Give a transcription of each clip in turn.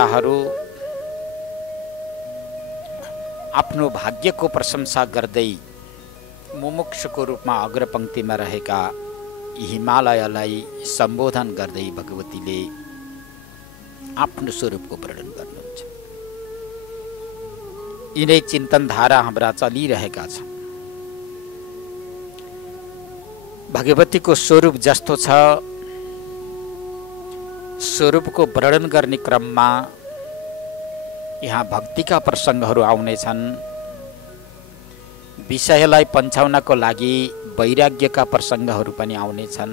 देवताहरू आफ्नो भाग्यको प्रशंसा गर्दै मुमुक्षुको रूपमा अग्रपंक्तिमा रहेका हिमालयलाई सम्बोधन गर्दै भगवतीले आफ्नो स्वरूपको वर्णन गर्नुहुन्छ। यिनै चिन्तन धारा हाम्रा चलिरहेका छन्। भगवतीको स्वरूप जस्तो छ, स्वरूपको वर्णन गर्ने क्रममा यहाँ भक्तिका प्रसङ्गहरू आउनेछन्। विषयलाई पन्छाउनको लागि वैराग्यका प्रसङ्गहरू पनि आउनेछन्।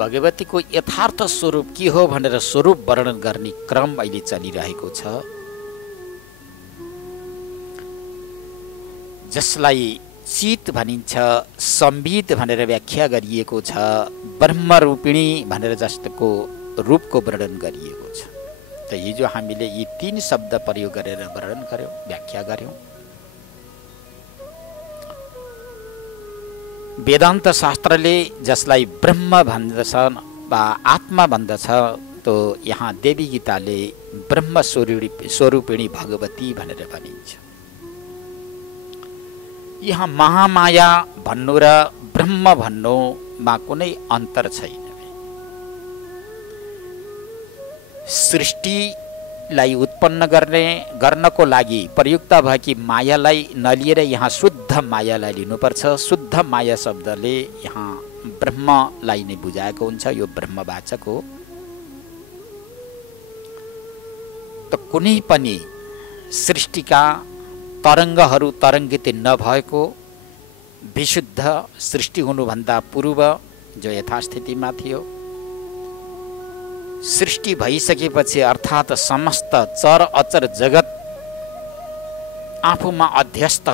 भगवतीको यथार्थ स्वरूप के हो भनेर स्वरूप वर्णन गर्ने क्रम अहिले चलिरहेको छ, जसलाई चित भनिन्छ, संवित भनेर व्याख्या गरिएको छ, ब्रह्मरूपिणी भनेर जस्तोको रूपको वर्णन गरिएको छ। त हिजो हामीले यी तीन शब्द प्रयोग गरेर वर्णन गर्यौं, व्याख्या गर्यौं। वेदान्त शास्त्रले जसलाई ब्रह्म भन्दछ वा आत्मा भन्दछ, तो यहाँ देवी गीताले ब्रह्म स्वरूपिणी भगवती भनेर भनिन्छ। यहाँ महामाया भन्नु र ब्रह्म भन्नुमा कुनै अन्तर छैन। सृष्टिलाई उत्पन्न गर्नको लागि प्रयुक्त भएकी मायालाई नलिएर यहाँ शुद्ध मायालाई लिनुपर्छ। शुद्ध माया शब्दले यहाँ ब्रह्मलाई नै बुझाएको हुन्छ। यो ब्रह्मवाचक हो। त कुनै पनि सृष्टिका तरङ्गहरू तरङ्गित नभएको विशुद्ध सृष्टि हुनुभन्दा पूर्व जो यथास्थितिमा थियो, सृष्टि भइसकेपछि अर्थात् समस्त चर अचर जगत आफूमा अध्यस्त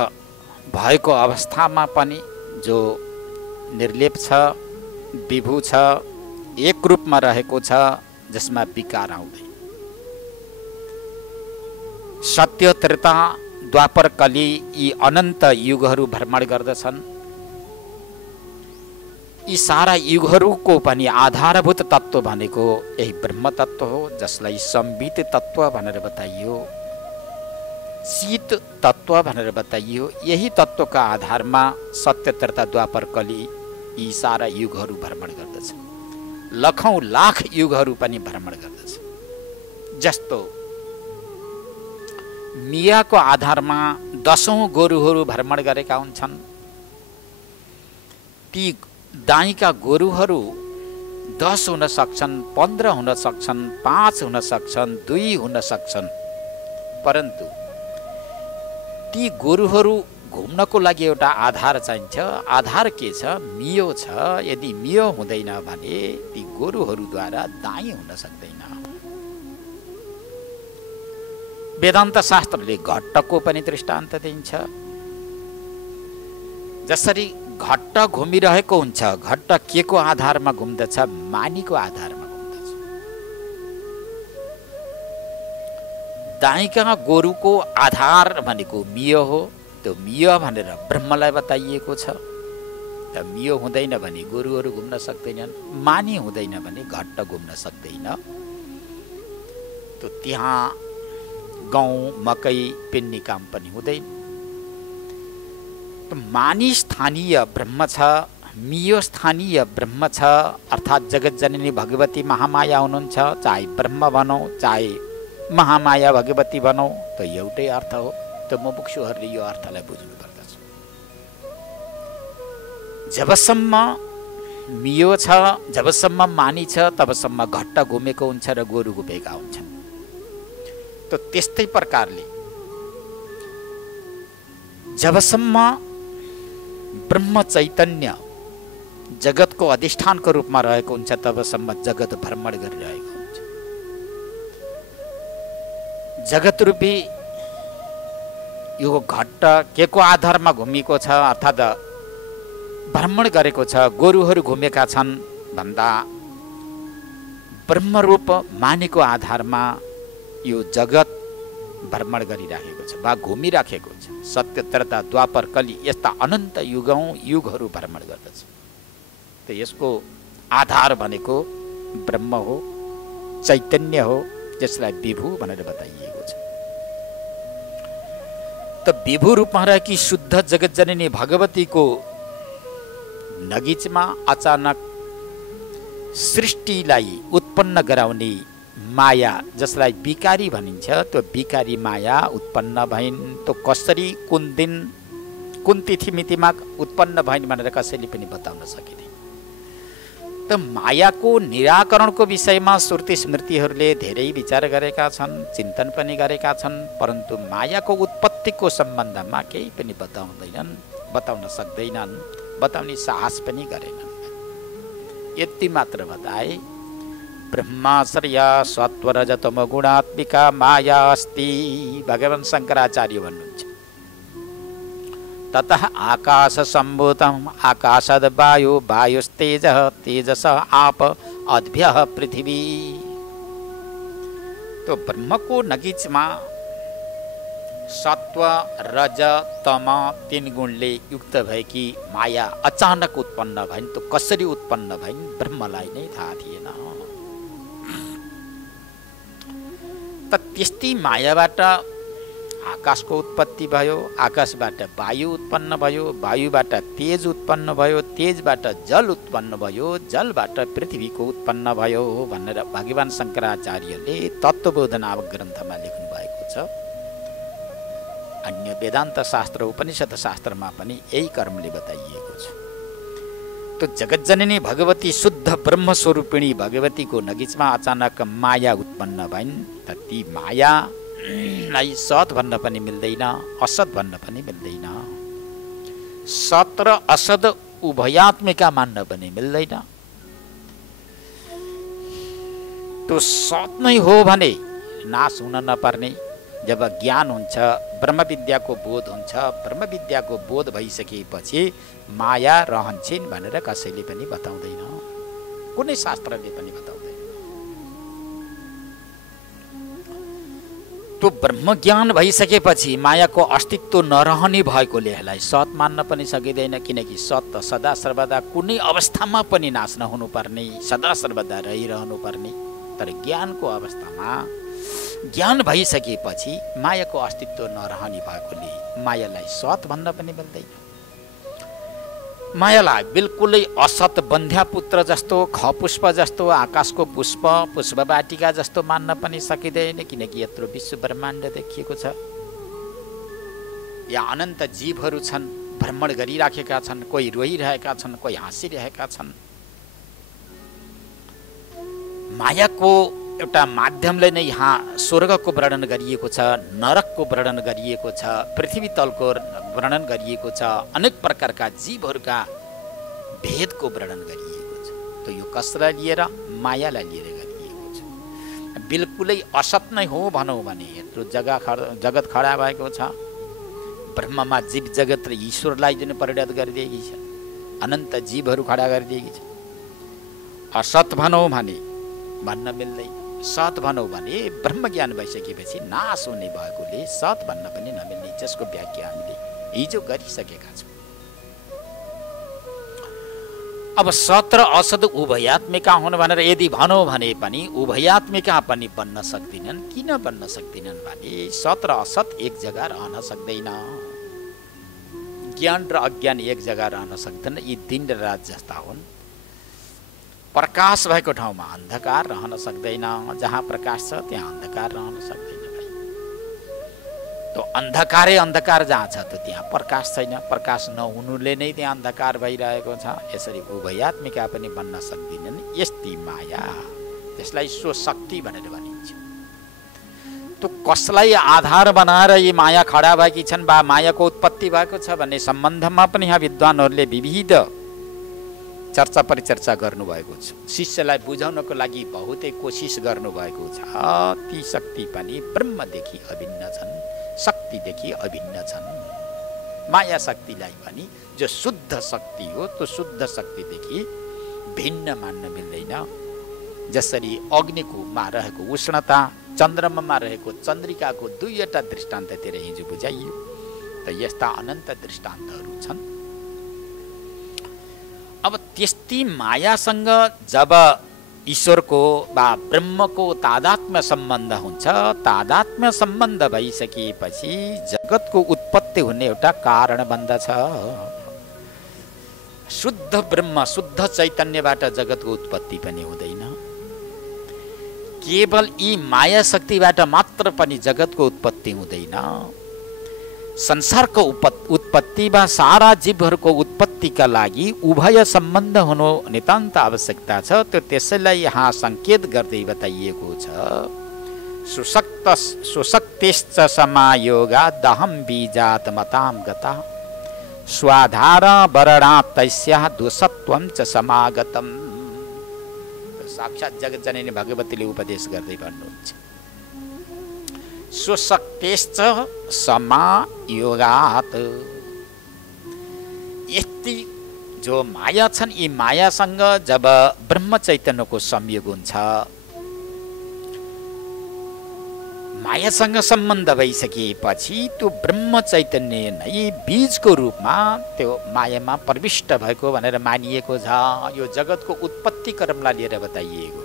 भएको अवस्थामा पनि जो निर्लेप छ, विभू छ, एक रूपमा रहेको छ, जसमा विकार आउँदैन। सत्य, त्रेता, द्वापर, कली यी अनन्त युगहरू भ्रमण गर्दछन्। यी सारा युगहरूको पनि आधारभूत तत्व भनेको यही ब्रह्म तत्व हो, जसलाई संवित तत्व भनेर बताइयो, चित तत्व भनेर बताइयो। यही तत्वका आधारमा सत्य, त्रेता, द्वापर, कली यी सारा युगहरू भ्रमण गर्दछन्। लाखौं लाख युगहरू पनि भ्रमण गर्दछ। जस्तो मियाको आधारमा 10औं गोरुहरू भ्रमण गरेका हुन्छन्। ती दाइका गोरुहरू 10 हुन सक्छन्, 15 हुन सक्छन्, 5 हुन सक्छन्, 2 हुन सक्छन्। परन्तु ती गोरुहरू घुम्नको लागि एउटा आधार चाहिन्छ। आधार के छ? मियो छ। यदि मियो हुँदैन भने ती गोरुहरूद्वारा दाइ हुन सक्दैन। वेदान्त शास्त्रले घट्टको पनि दृष्टान्त दिन्छ। जसरी घट्ट घुमिरहेको हुन्छ, घट्ट के को आधारमा घुम्दछ? मानीको आधारमा घुम्दछ। दाइका गोरुको आधार भनेको मियो हो। त्यो मियो भनेर ब्रह्मलाई बताइएको छ। त मियो हुँदैन भने गोरुहरू घुम्न सक्दैनन्, मानी हुँदैन भने घट्ट घुम्न सक्दैन। त त्यहाँ गहुँ, मकै पिन्ने काम पनि हुँदैन। मानी स्थानीय ब्रह्म छ, मियो स्थानीय ब्रह्म छ। अर्थात् जगत जननी भगवती महामाया हुनुहुन्छ। चाहे ब्रह्म भनौँ, चाहे महामाया भगवती भनौँ, त एउटै अर्थ हो। त मुमुक्षुहरूले यो अर्थलाई बुझ्नु पर्दछ। जबसम्म मियो छ, जबसम्म मानी छ, तबसम्म घट्ट घुमेको हुन्छ र गोरु घुमेका हुन्छन्। त त्यस्तै प्रकारले जबसम्म ब्रह्म चैतन्य जगतको अधिष्ठानको रूपमा रहेको हुन्छ, तबसम्म जगत भ्रमण गरिरहेको हुन्छ। जगत रूपी यो घट्ट के को आधारमा घुमेको छ? अर्थात् भ्रमण गरेको छ, गोरुहरू घुमेका छन् भन्दा ब्रह्मरूप मानेको आधारमा यो जगत भ्रमण गरिराखेको छ वा घुमिराखेको छ। सत्य, त्रेता, द्वापर, कली यस्ता अनन्त युगहरू भ्रमण गर्दछ। त यसको आधार भनेको ब्रह्म हो। चैतन्य हो, जसलाई विभु भनेर बताइएको छ। त विभु रूपमा रहेकी शुद्ध जगतजननी भगवतीको नगिचमा अचानक सृष्टिलाई उत्पन्न गराउने माया, जसलाई विकारी भनिन्छ, त्यो विकारी माया उत्पन्न भइन्। त्यो कसरी, कुन दिन, कुन तिथि मितिमा उत्पन्न भइन् भनेर कसैले पनि बताउन सकिँदैन। त मायाको निराकरणको विषयमा श्रुति स्मृतिहरूले धेरै विचार गरेका छन्, चिन्तन पनि गरेका छन्, परन्तु मायाको उत्पत्तिको सम्बन्धमा केही पनि बताउँदैनन्, बताउन सक्दैनन्, बताउने साहस पनि गरेनन्। यति मात्र बताए, ब्रह्माश्रय सत्वरजतम गुणात्मिका माया अस्ति। भगवान शङ्कराचार्य भन्नुहुन्छ, ततः आकाश सम्भूतम आकाशद वायु वायुस्तेज तेजस आप अद्भ्यः पृथ्वी। तो ब्रह्मको नगिचमा सत्व रज तम 3 गुणले युक्त भएकी माया अचानक उत्पन्न भइन्। तो कसरी उत्पन्न भइन् ब्रह्मलाई नै थाहा थिएन। त त्यस्तै मायाबाट आकाशको उत्पत्ति भयो, आकाशबाट वायु उत्पन्न भयो, वायुबाट तेज उत्पन्न भयो, तेजबाट जल उत्पन्न भयो, जलबाट पृथ्वीको उत्पन्न भयो भनेर भगवान शङ्कराचार्यले तत्त्वबोध नामक ग्रन्थमा लेख्नु भएको छ। अन्य वेदान्त शास्त्र, उपनिषद शास्त्रमा पनि यही क्रमले बताइएको छ। तो जगतजननी भगवती शुद्ध ब्रह्म स्वरूपिणी भगवतीको नगिचमा अचानक माया उत्पन्न भइन्। त ती मायालाई सत भन्न पनि मिल्दैन, असत भन्न पनि मिल्दैन। सत र असत उभयात्मिका मान्न पनि मिल्दैन। तो सत नै हो भने नाश हुन नपर्ने। जब ज्ञान हुन्छ, ब्रह्म विद्याको बोध हुन्छ, ब्रह्म विद्याको बोध भइसकेपछि माया रहन्छन् भनेर कसैले पनि बताउँदैन, कुनै शास्त्रले पनि बताउँदैन। त्यो ब्रह्म ज्ञान भइसकेपछि मायाको अस्तित्व नरहने भएकोले यसलाई सत मान्न पनि सकिँदैन, किनकि सत त सदा सर्वदा कुनै अवस्थामा पनि नाश नहुनुपर्ने, सदा सर्वदा रहिरहनु पर्ने। तर ज्ञानको अवस्थामा, ज्ञान भइसकेपछि मायाको अस्तित्व नरहने भएकोले मायालाई सत भन्न पनि मिल्दैन। मायालाई बिल्कुलै असत बन्ध्या पुत्र जस्तो, खपुष्प जस्तो, आकाशको पुष्प, पुष्पवाटिका जस्तो मान्न पनि सकिँदैन, किनकि यत्रो विश्व ब्रह्माण्ड देखिएको छ। यहाँ अनन्त जीवहरू छन्, भ्रमण गरिराखेका छन्, कोही रोइरहेका छन्, कोही हाँसिरहेका छन्। मायाको एउटा माध्यमले नै यहाँ स्वर्गको वर्णन गरिएको छ, नरकको वर्णन गरिएको छ, पृथ्वी तलको वर्णन गरिएको छ, अनेक प्रकारका जीवहरूका भेदको वर्णन गरिएको छ। तो यो कसलाई लिएर? मायालाई लिएर गरिएको छ। बिल्कुलै असत नै हो भनौँ भने यत्रो जगत खडा भएको छ, ब्रह्ममा जीव जगत र ईश्वरलाई जुन परिणत गरिदिएकी छ, अनन्त जीवहरू खडा गरिदिएकी छ। असत भनौँ भने भन्न मिल्दैन, सत भनौँ भने ब्रह्म ज्ञान भइसकेपछि नाश हुने भएकोले सत भन्न पनि नमिल्ने, जसको व्याख्या हामीले हिजो गरिसकेका छौँ। अब सत र असत उभयात्मिका हुन् भनेर यदि भनौँ भने पनि उभयात्मिका पनि बन्न सक्दैनन्। किन बन्न सक्दैनन् भने सत र असत एक जग्गा रहन सक्दैन, ज्ञान र अज्ञान एक जग्गा रहन सक्दैन। यी दिन र रात जस्ता हुन्। प्रकाश भएको ठाउँमा अन्धकार रहन सक्दैन, जहाँ प्रकाश छ त्यहाँ अन्धकार रहन सक्दैन। तो अन्धकारै अन्धकार जहाँ छ त त्यहाँ प्रकाश छैन, प्रकाश नहुनुले नै त्यहाँ अन्धकार भइरहेको छ। यसरी उभयात्मिका पनि बन्न सक्दिनन्। यस्ती माया, त्यसलाई स्वशक्ति भनेर भनिन्छ। तो कसलाई आधार बनाएर यी माया खडा भएकी छन् वा मायाको उत्पत्ति भएको छ भन्ने सम्बन्धमा पनि यहाँ विद्वानहरूले विविध चर्चा परिचर्चा गर्नुभएको छ। शिष्यलाई बुझाउनको लागि बहुतै कोसिस गर्नुभएको छ। ती शक्ति पनि ब्रह्मदेखि अभिन्न छन्, शक्तिदेखि अभिन्न छन्। माया शक्तिलाई पनि जो शुद्ध शक्ति हो, त्यो शुद्ध शक्तिदेखि भिन्न मान्न मिल्दैन। जसरी अग्निकोमा रहेको उष्णता, चन्द्रमामा रहेको चन्द्रिकाको दुईवटा दृष्टान्ततिर हिजो बुझाइयो। त यस्ता अनन्त दृष्टान्तहरू छन्। अब त्यस्ती मायासँग जब ईश्वरको वा ब्रह्मको तादात्म्य सम्बन्ध हुन्छ। तादात्म्य सम्बन्ध भइसकेपछि जगतको उत्पत्ति हुने एउटा कारण बन्दछ। शुद्ध ब्रह्म शुद्ध चैतन्यबाट जगतको उत्पत्ति पनि हुँदैन। केवल यी माया शक्तिबाट मात्र पनि जगतको उत्पत्ति हुँदैन। संसारको उत्पत्ति वा सारा जीवहरूको उत्पत्तिका लागि उभय सम्बन्ध हुनु नितान्त आवश्यकता छ। त्यो त्यसैलाई यहाँ सङ्केत गर्दै बताइएको छ। सुशक्तिश्च समायोगा दहम बीजात मताम गता स्वाधार वरणात् तस्याः दोषत्वं च समागतम्। साक्षात् जगज्जननी भगवतीले उपदेश गर्दै भन्नुहुन्छ, सुशक्तिश्च समायोगात्। यति जो माया छन् यी मायासँग जब ब्रह्म चैतन्यको संयोग हुन्छ, मायासँग सम्बन्ध भइसकेपछि त्यो ब्रह्म चैतन्य नै बीजको रूपमा त्यो मायामा प्रविष्ट भएको भनेर मानिएको छ। यो जगतको उत्पत्ति क्रमलाई लिएर बताइएको।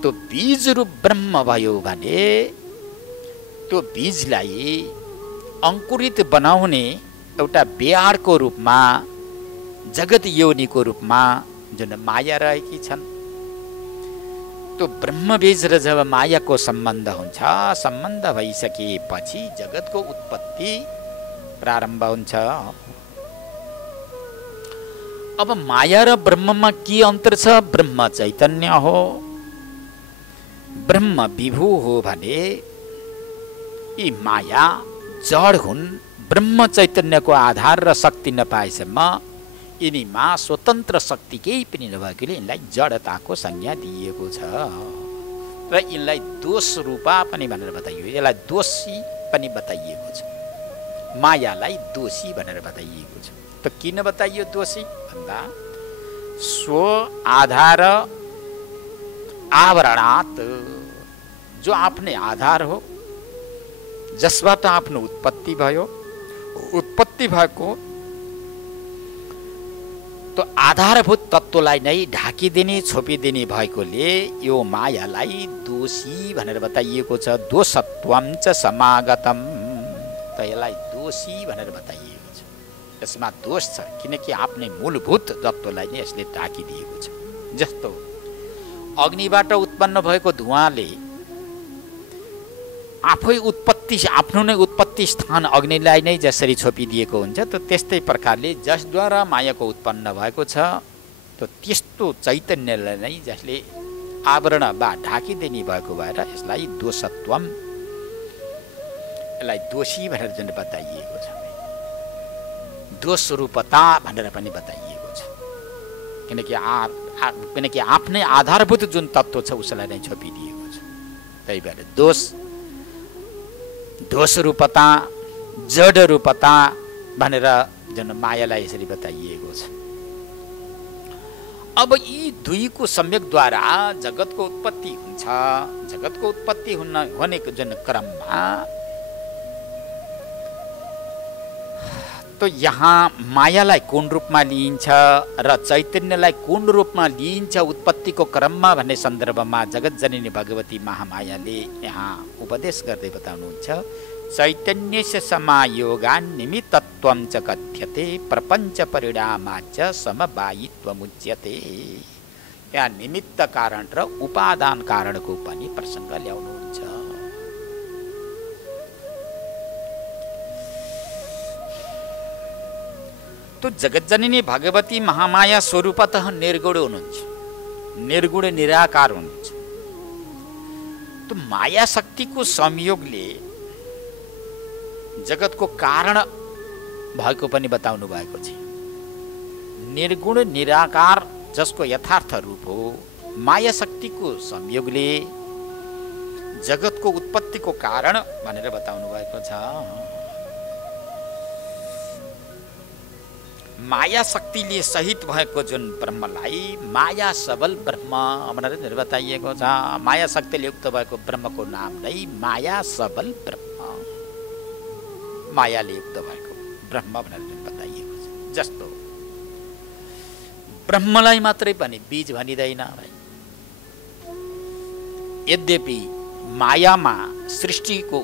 त्यो बीज रूप ब्रह्म भयो भने त्यो बीजलाई अंकुरित बनाउने एउटा बिहारको रूपमा जगत योनिको रूपमा जुन माया रहेकी छन्, त्यो ब्रह्म बीज र जब मायाको सम्बन्ध हुन्छ, सम्बन्ध भइसकेपछि जगतको उत्पत्ति प्रारम्भ हुन्छ। अब माया र ब्रह्ममा के अन्तर छ? ब्रह्म चैतन्य हो, ब्रह्म विभु हो भने यी माया जड हुन्। ब्रह्म चैतन्यको आधार र शक्ति नपाएसम्म यिनीमा स्वतन्त्र शक्ति केही पनि नभएकोले यिनलाई जडताको संज्ञा दिएको छ र यिनलाई दोष रूपा पनि भनेर बताइयो। यसलाई दोषी पनि बताइएको छ। मायालाई दोषी भनेर बताइएको छ। त किन बताइयो दोषी भन्दा स्व आधार आवरणात्, जो आफ्नै आधार हो, जसबाट आफ्नो उत्पत्ति भयो, उत्पत्ति भएको तो आधारभूत तत्त्वलाई नै ढाकिदिने छोपिदिने भएकोले यो मायालाई दोषी भनेर बताइएको छ। दोषत्वं च समागतम्, त यसलाई दोषी भनेर बताइएको छ। यसमा दोष छ किनकि आफ्नै मूलभूत तत्त्वलाई नै यसले ढाकिदिएको छ। जस्तो अग्निबाट उत्पन्न भएको धुवाँले आफै उत्पत्ति, आफ्नो नै उत्पत्ति स्थान अग्निलाई नै जसरी छोपिदिएको हुन्छ, त त्यस्तै प्रकारले जसद्वारा मायाको उत्पन्न भएको छ, त त्यस्तो चैतन्यलाई नै जसले आवरण वा ढाकिदिने भएको भएर यसलाई दोषत्वम, यसलाई दोषी भनेर जुन बताइएको छ, दोष रूपता भनेर पनि बताइएको छ। किनकि आफ्नै आधारभूत जुन तत्त्व छ उसलाई नै छोपिदिएको छ। त्यही भएर दोष रूपता, जड रूपता भनेर जुन मायालाई यसरी बताइएको छ। अब यी दुईको संयोगद्वारा जगतको उत्पत्ति हुन्छ। जगतको उत्पत्ति हुने जुन क्रममा तो यहाँ मायालाई कुन रूपमा लिइन्छ र चैतन्यलाई कुन रूपमा लिइन्छ उत्पत्तिको क्रममा भन्ने सन्दर्भमा जगज्जननी भगवती महामायाले यहाँ उपदेश गर्दै बताउनुहुन्छ। चैतन्यस्य समायोगान् निमित्तत्वं च कथ्यते प्रपञ्च परिणामाच्च समवायित्वमुच्यते। यहाँ निमित्त कारण र उपादान कारणको पनि प्रसङ्ग ल्याउनुहुन्छ। तो जगज्जननी भगवती महामाया स्वरूपतः निर्गुण हुनुहुन्छ, निर्गुण निराकार हुनुहुन्छ। तो माया शक्तिको संयोगले जगतको कारण भएको पनि बताउनु भएको छ। निर्गुण निराकार जसको यथार्थ रूप हो, माया शक्तिको संयोगले जगतको उत्पत्तिको कारण भनेर बताउनु भएको छ। माया शक्तिले सहित भएको जुन ब्रह्मलाई माया सबल ब्रह्म भनेर बताइएको छ। माया शक्तिले युक्त भएको ब्रह्मको नाम नै माया सबल ब्रह्म, मायाले युक्त भएको ब्रह्म भनेर बताइएको छ। जस्तो ब्रह्मलाई मात्रै पनि बीज भनिँदैन भाइ। यद्यपि मायामा सृष्टिको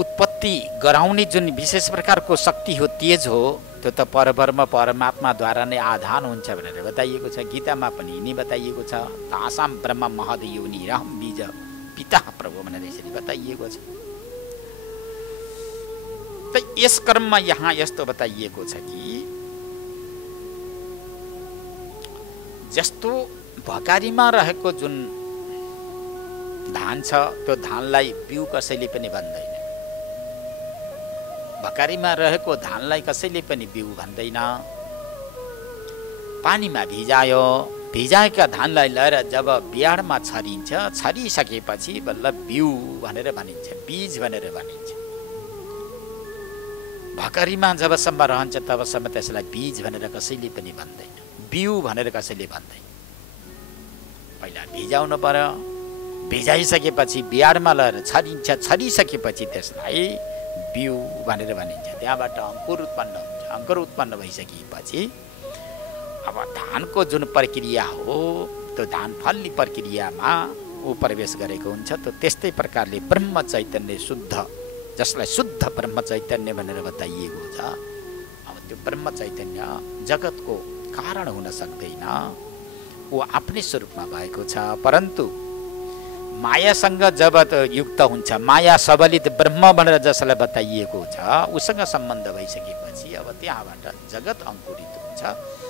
उत्पत्ति गराउने जुन विशेष प्रकारको शक्ति हो, तेज हो, त्यो त परब्रह्म परमात्माद्वारा नै आधान हुन्छ भनेर बताइएको छ। गीतामा पनि यिनी बताइएको छ, तासाम ब्रह्म महद योनि रहम बीज पिता प्रभु भनेर यसरी बताइएको छ। त यस क्रममा यहाँ यस्तो बताइएको छ कि जस्तो भकारीमा रहेको जुन धान छ, त्यो धानलाई बिउ कसैले पनि भन्दैन। भकारीमा रहेको धानलाई कसैले पनि बिउ भन्दैन। पानीमा भिजायो, भिजाएका धानलाई लिएर जब बियाडमा छरिन्छ, छरिसकेपछि बल्ल बिउ भनेर भनिन्छ, बीज भनेर भनिन्छ। भकारीमा जबसम्म रहन्छ तबसम्म त्यसलाई बीज भनेर कसैले पनि भन्दैन, बिउ भनेर कसैले भन्दैन। पहिला भिजाउनु पर्यो, भिजाइसकेपछि बियाडमा लगेर छरिन्छ, छरिसकेपछि त्यसलाई बिउ भनेर भनिन्छ। त्यहाँबाट अङ्कुर उत्पन्न हुन्छ। अङ्कुर उत्पन्न भइसकेपछि अब धानको जुन प्रक्रिया हो, त्यो धान फल्ने प्रक्रियामा ऊ प्रवेश गरेको हुन्छ। त त्यस्तै प्रकारले ब्रह्म चैतन्य शुद्ध, जसलाई शुद्ध ब्रह्म चैतन्य भनेर बताइएको छ, अब त्यो ब्रह्म चैतन्य जगतको कारण हुन सक्दैन, ऊ आफ्नै स्वरूपमा भएको छ। परन्तु मायासँग जब युक्त हुन्छ, माया सबलित ब्रह्म भनेर जसलाई बताइएको छ, उसँग सम्बन्ध भइसकेपछि अब त्यहाँबाट जगत अङ्कुरित हुन्छ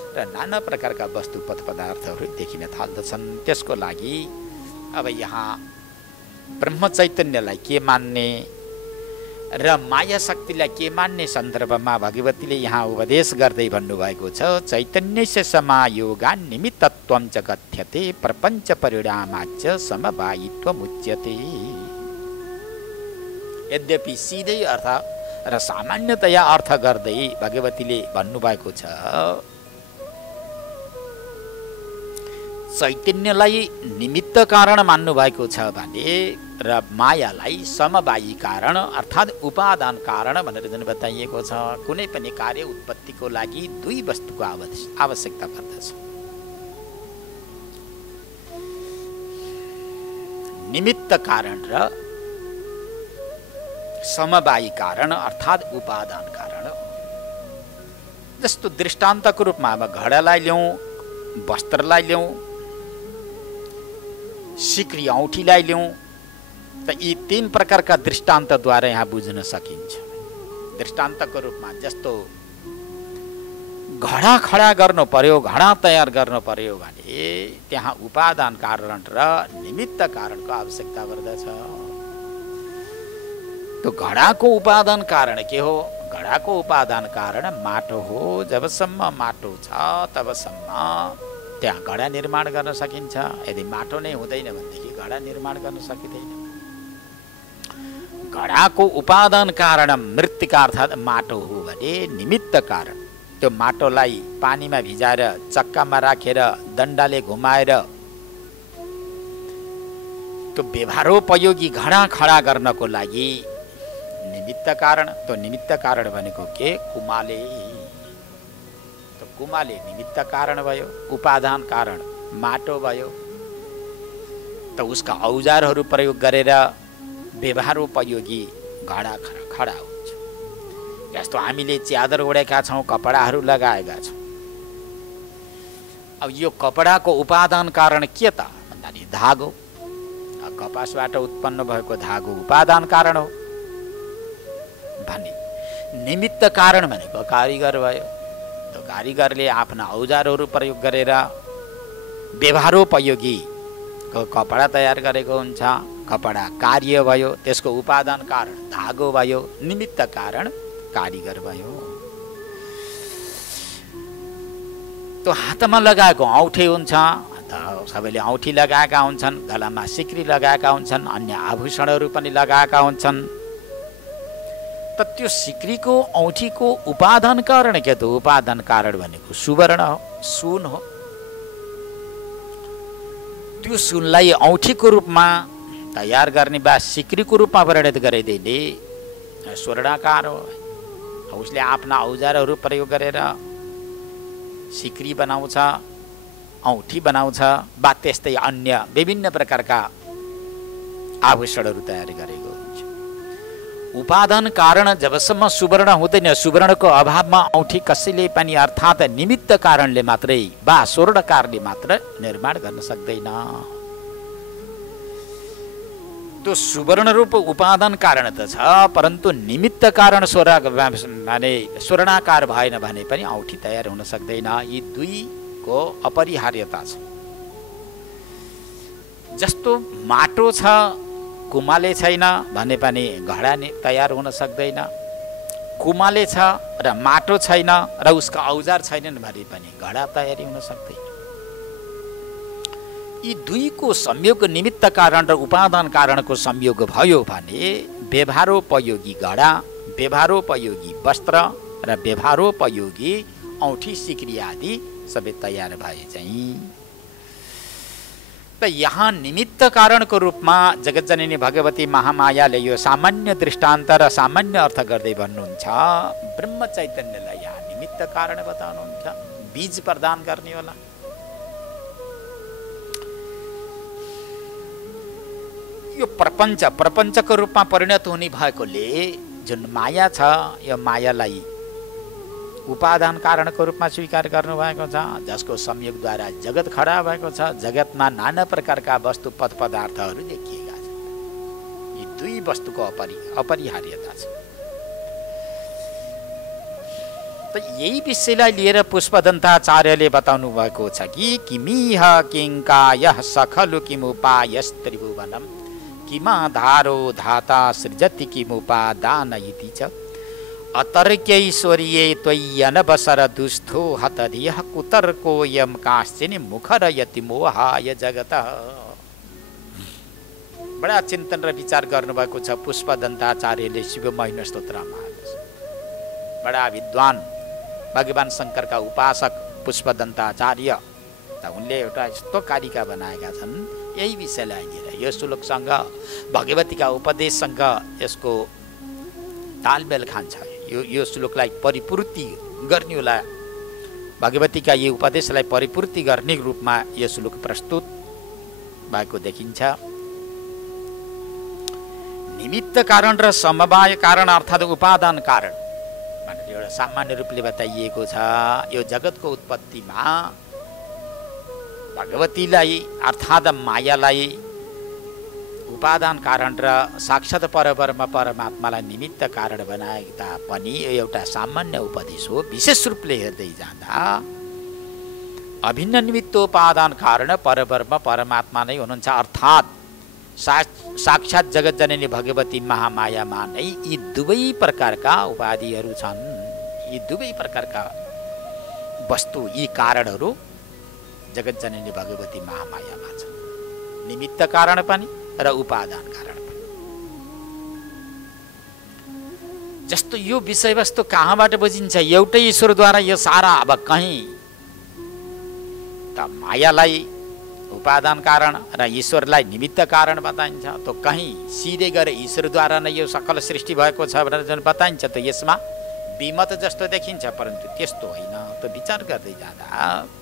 र नाना प्रकारका वस्तु पदार्थहरू देखिन थाल्दछन्। त्यसको लागि अब यहाँ ब्रह्म चैतन्यलाई के मान्ने र माया शक्तिलाई के मान्ने सन्दर्भमा भगवतीले यहाँ उपदेश गर्दै भन्नुभएको छ, चैतन्यस्य समायोगान् निमित्तत्वं च कथ्यते प्रपञ्च परिणामाच्च समवायित्वमुच्यते। यद्यपि सिधै अर्थ र सामान्यतया अर्थ गर्दै भगवतीले भन्नुभएको छ, चैतन्यलाई निमित्त कारण मान्नु भएको छ भने र मायालाई समवायी कारण अर्थात् उपादान कारण भनेर जुन बताइएको छ, कुनै पनि कार्य उत्पत्तिको लागि दुई वस्तुको आवश्यकता पर्दछ। निमित्त कारण र समवायी कारण अर्थात् उपादान कारण। जस्तो दृष्टान्तको रूपमा अब घडालाई ल्याउँ, वस्त्रलाई ल्याउँ, सिक्री औँठीलाई ल्याउँ, त यी तीन प्रकारका दृष्टान्तद्वारा यहाँ बुझ्न सकिन्छ। दृष्टान्तको रूपमा जस्तो घडा खडा गर्नु पर्यो, घडा तयार गर्नु पर्यो भने त्यहाँ उपादान कारण र निमित्त कारणको आवश्यकता पर्दछ। त्यो घडाको उपादान कारण के हो? घडाको उपादान कारण माटो हो। जबसम्म माटो छ तबसम्म त्यहाँ घडा निर्माण गर्न सकिन्छ। यदि माटो नै हुँदैन भनेदेखि घडा निर्माण गर्न सकिँदैन। घडाको उपादान कारण मृत्तिका अर्थात् माटो हो भने निमित्त कारण त्यो माटोलाई पानीमा भिजाएर चक्कामा राखेर दण्डाले घुमाएर त्यो व्यवहारोपयोगी घडा खडा गर्नको लागि निमित्त कारण। त्यो निमित्त कारण भनेको के? कुमाले। त्यो कुमाले निमित्त कारण भयो, उपादान कारण माटो भयो। त उसका औजारहरू प्रयोग गरेर व्यवहारोपयोगी घडा खडा हुन्छ। जस्तो हामीले च्यादर ओढेका छौँ, कपडाहरू लगाएका छौँ। अब यो कपडाको उपादान कारण के त भन्दाखेरि धागो। कपासबाट उत्पन्न भएको धागो उपादान कारण हो भने निमित्त कारण भनेको कारिगर भयो। त्यो कारिगरले आफ्ना औजारहरू प्रयोग गरेर व्यवहारोपयोगी कपडा तयार गरेको हुन्छ। कपडा कार्य भयो, त्यसको उपादान कारण धागो भयो, निमित्त कारण कारिगर भयो। त्यो हातमा लगाएको औँठी हुन्छ, सबैले औँठी लगाएका हुन्छन्, गलामा सिक्री लगाएका हुन्छन्, अन्य आभूषणहरू पनि लगाएका हुन्छन्। त त्यो सिक्रीको औँठीको उपादान कारण के? त उपादान कारण भनेको सुवर्ण हो, सुन हो। त्यो सुनलाई औँठीको रूपमा तयार गर्ने वा सिक्रीको रूपमा परिणत गरिदिने स्वर्णाकार हो। उसले आफ्ना औजारहरू प्रयोग गरेर सिक्री बनाउँछ, औँठी बनाउँछ, वा त्यस्तै अन्य विभिन्न प्रकारका आभूषणहरू तयार गरेको हुन्छ। उपादान कारण जबसम्म सुवर्ण हुँदैन, सुवर्णको अभावमा औँठी कसैले पनि अर्थात् निमित्त कारणले मात्रै वा स्वर्णकारले मात्र निर्माण गर्न सक्दैन। त्यो सुवर्ण रूप उपादान कारण त छ, परन्तु निमित्त कारण स्वर्णाकार भएन भने पनि औँठी तयार हुन सक्दैन। यी दुईको अपरिहार्यता छ। जस्तो माटो छ कुमाले छैन भने पनि घडा तयार हुन सक्दैन, कुमाले छ र माटो छैन र उसका औजार छैनन् भने पनि घडा तयारी हुन सक्दैन। यी दुईको संयोग निमित्त कारण र उपादान कारणको संयोग भयो भने व्यवहारोपयोगी घडा, व्यवहारोपयोगी वस्त्र र व्यवहारोपयोगी औँठी सिक्री आदि सबै तयार भए चाहिँ त यहाँ निमित्त कारणको रूपमा जगतजननी भगवती महामायाले यो सामान्य दृष्टान्त र सामान्य अर्थ गर्दै भन्नुहुन्छ। ब्रह्म चैतन्यलाई यहाँ निमित्त कारण बताउनुहुन्छ, बीज प्रदान गर्ने होला। यो प्रपञ्चको रूपमा परिणत हुने भएकोले जुन माया छ, यो मायालाई उपादान कारणको रूपमा स्वीकार गर्नुभएको छ, जसको संयोगद्वारा जगत खडा भएको छ। जगतमा नाना प्रकारका वस्तु पद पदार्थहरू देखिएका छन्। यी दुई वस्तुको अपरिहार्यता छ। त यही विषयलाई लिएर पुष्पदन्ताचार्यले बताउनु भएको छ कि किमिह किङ्कायः सखलु किमुपायस्त्रिभुवनम् किमाधारो धाता सृजति किमुपादान इति च अतर्क्यैश्वर्ये त्वय्यनवसर दुस्थो हतधियः कुतर्कोऽयं काश्चिन् मुखरयति मोहाय जगतः। बडा चिन्तन र विचार गर्नुभएको छ पुष्पदन्ताचार्यले शिवमहिम स्तोत्रमा। बडा विद्वान भगवान शङ्करका उपासक पुष्पदन्ताचार्य त उनले एउटा यस्तो कारिका बनाएका छन् यही विषयलाई लिएर। यो श्लोकसँग भगवतीका उपदेशसँग यसको तालमेल खान्छ। यो श्लोकलाई परिपूर्ति गर्ने होला, भगवतीका यो उपदेशलाई परिपूर्ति गर्ने रूपमा यो श्लोक प्रस्तुत भएको देखिन्छ। निमित्त कारण र समवाय कारण अर्थात् उपादान कारण भनेर एउटा सामान्य रूपले बताइएको छ। यो जगतको उत्पत्तिमा भगवतीलाई अर्थात् मायालाई उपादान कारण र साक्षात् परब्रह्म परमात्मालाई निमित्त कारण बनाए तापनि यो एउटा सामान्य उपदेश हो। विशेष रूपले हेर्दै जाँदा अभिन्न निमित्तोपादान कारण परब्रह्म परमात्मा नै हुनुहुन्छ। अर्थात् साक्षात् जगतजननी भगवती महामायामा नै यी दुवै प्रकारका उपाधिहरू छन्। यी दुवै प्रकारका वस्तु, यी कारणहरू जगतजननी भगवती महामायामा छन्। निमित्त कारण पनि र उपादान कारण पनि। जस्तो यो विषयवस्तु कहाँबाट बुझिन्छ? एउटै ईश्वरद्वारा यो सारा अब कहीँ त मायालाई उपादान कारण र ईश्वरलाई निमित्त कारण बताइन्छ, त कहीँ सिधै गएर ईश्वरद्वारा नै यो सकल सृष्टि भएको छ भनेर जुन बताइन्छ त यसमा विमत जस्तो देखिन्छ, परन्तु त्यस्तो होइन। त विचार गर्दै जाँदा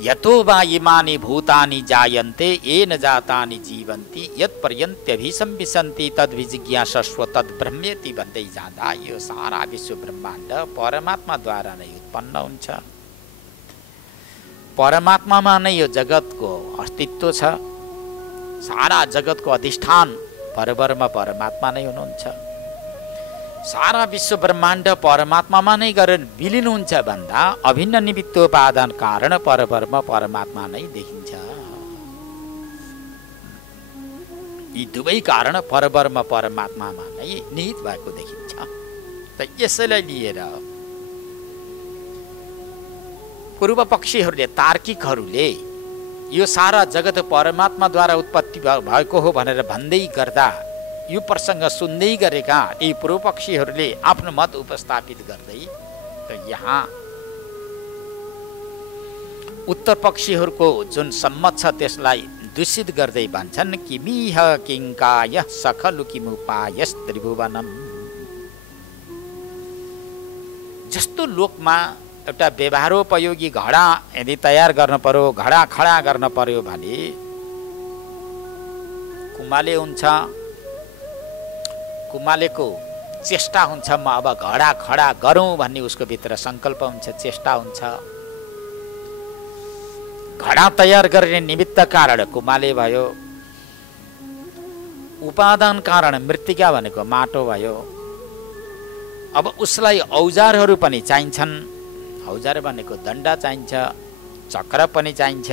यतो वा इमानि भूतानि जायन्ते येन जातानि जीवन्ति यत्पर्यन्त्यभिसंविशन्ति तद्विजिज्ञासस्व तद्ब्रह्मेति भन्दै जाँदा यो सारा विश्व ब्रह्माण्ड परमात्माद्वारा नै उत्पन्न हुन्छ। परमात्मामा नै यो जगतको अस्तित्व छ। सारा जगतको अधिष्ठान परब्रह्म परमात्मा नै हुनुहुन्छ। सारा विश्व ब्रह्माण्ड परमात्मामा नै गरेर विलिन हुन्छ भन्दा अभिन्न निमित्तोपादान कारण परब्रह्म परमात्मा नै देखिन्छ। यी दुवै कारण परब्रह्म परमात्मामा नै निहित भएको देखिन्छ। त यसैलाई लिएर पूर्व पक्षीहरूले, तार्किकहरूले यो सारा जगत परमात्माद्वारा उत्पत्ति भएको हो भनेर भन्दै गर्दा यो प्रसङ्ग सुन्दै गरेका यी पूर्वपक्षीहरूले आफ्नो मत उपस्थापित गर्दै त यहाँ उत्तर पक्षीहरूको जुन सम्मत छ त्यसलाई दूषित गर्दै भन्छन् कि मिह किङ्कायः सखलु किमुपायस्त्रिभुवनम्। जस्तो लोकमा एउटा व्यवहारोपयोगी घडा यदि तयार गर्न पर्यो, घडा खडा गर्न पर्यो भने कुमाले हुन्छ, कुमालेको चेष्टा हुन्छ, म अब घडा खडा गरौँ भन्ने उसको भित्र सङ्कल्प हुन्छ, चेष्टा हुन्छ। घडा तयार गर्ने निमित्त कारण कुमाले भयो, उपादान कारण मृत्तिका भनेको माटो भयो। अब उसलाई औजारहरू पनि चाहिन्छन्, औजार भनेको दण्डा चाहिन्छ, चक्र पनि चाहिन्छ,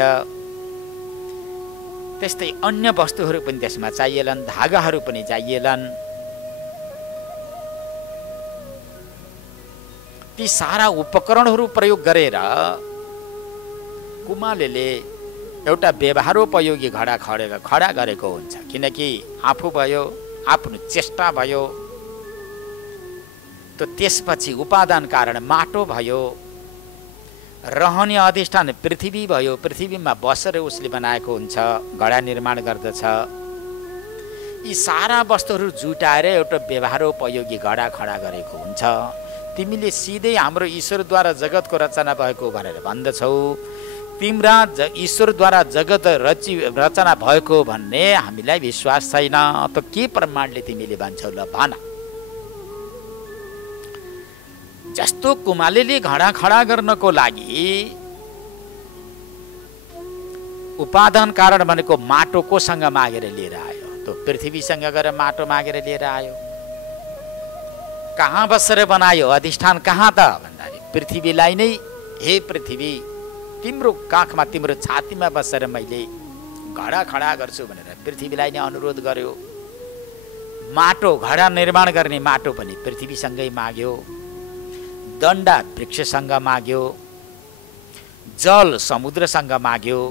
त्यस्तै अन्य वस्तुहरू पनि त्यसमा चाहिएलान्, धागाहरू पनि चाहिएलान्। ती सारा उपकरणहरू प्रयोग गरेर कुमालेले एउटा व्यवहारोपयोगी घडा खडा गरेको हुन्छ। किनकि आफू भयो, आफ्नो चेष्टा भयो, त त्यसपछि उपादान कारण माटो भयो, रहने अधिष्ठान पृथ्वी भयो, पृथ्वीमा बसेर उसले बनाएको हुन्छ, घडा निर्माण गर्दछ। यी सारा वस्तुहरू जुटाएर एउटा व्यवहारोपयोगी घडा खडा गरेको हुन्छ। तिमीले सिधै हाम्रो ईश्वरद्वारा जगतको रचना भएको भनेर भन्दछौ, तिम्रा ईश्वरद्वारा जगत रचना भएको भन्ने हामीलाई विश्वास छैन, त के प्रमाणले तिमीले भन्छौ ल भन। जस्तो कुमालेले घडा खडा गर्नको लागि उपादान कारण भनेको माटो कोसँग मागेर लिएर आयो? त पृथ्वीसँग गएर माटो मागेर लिएर आयो। कहाँ बसेर बनायो? अधिष्ठान कहाँ त भन्दाखेरि पृथ्वीलाई नै, हे पृथ्वी तिम्रो काखमा, तिम्रो छातीमा बसेर मैले घडा खडा गर्छु भनेर पृथ्वीलाई नै अनुरोध गर्यो। माटो, घडा निर्माण गर्ने माटो पनि पृथ्वीसँगै माग्यो, दण्डा वृक्षसँग माग्यो, जल समुद्रसँग माग्यो।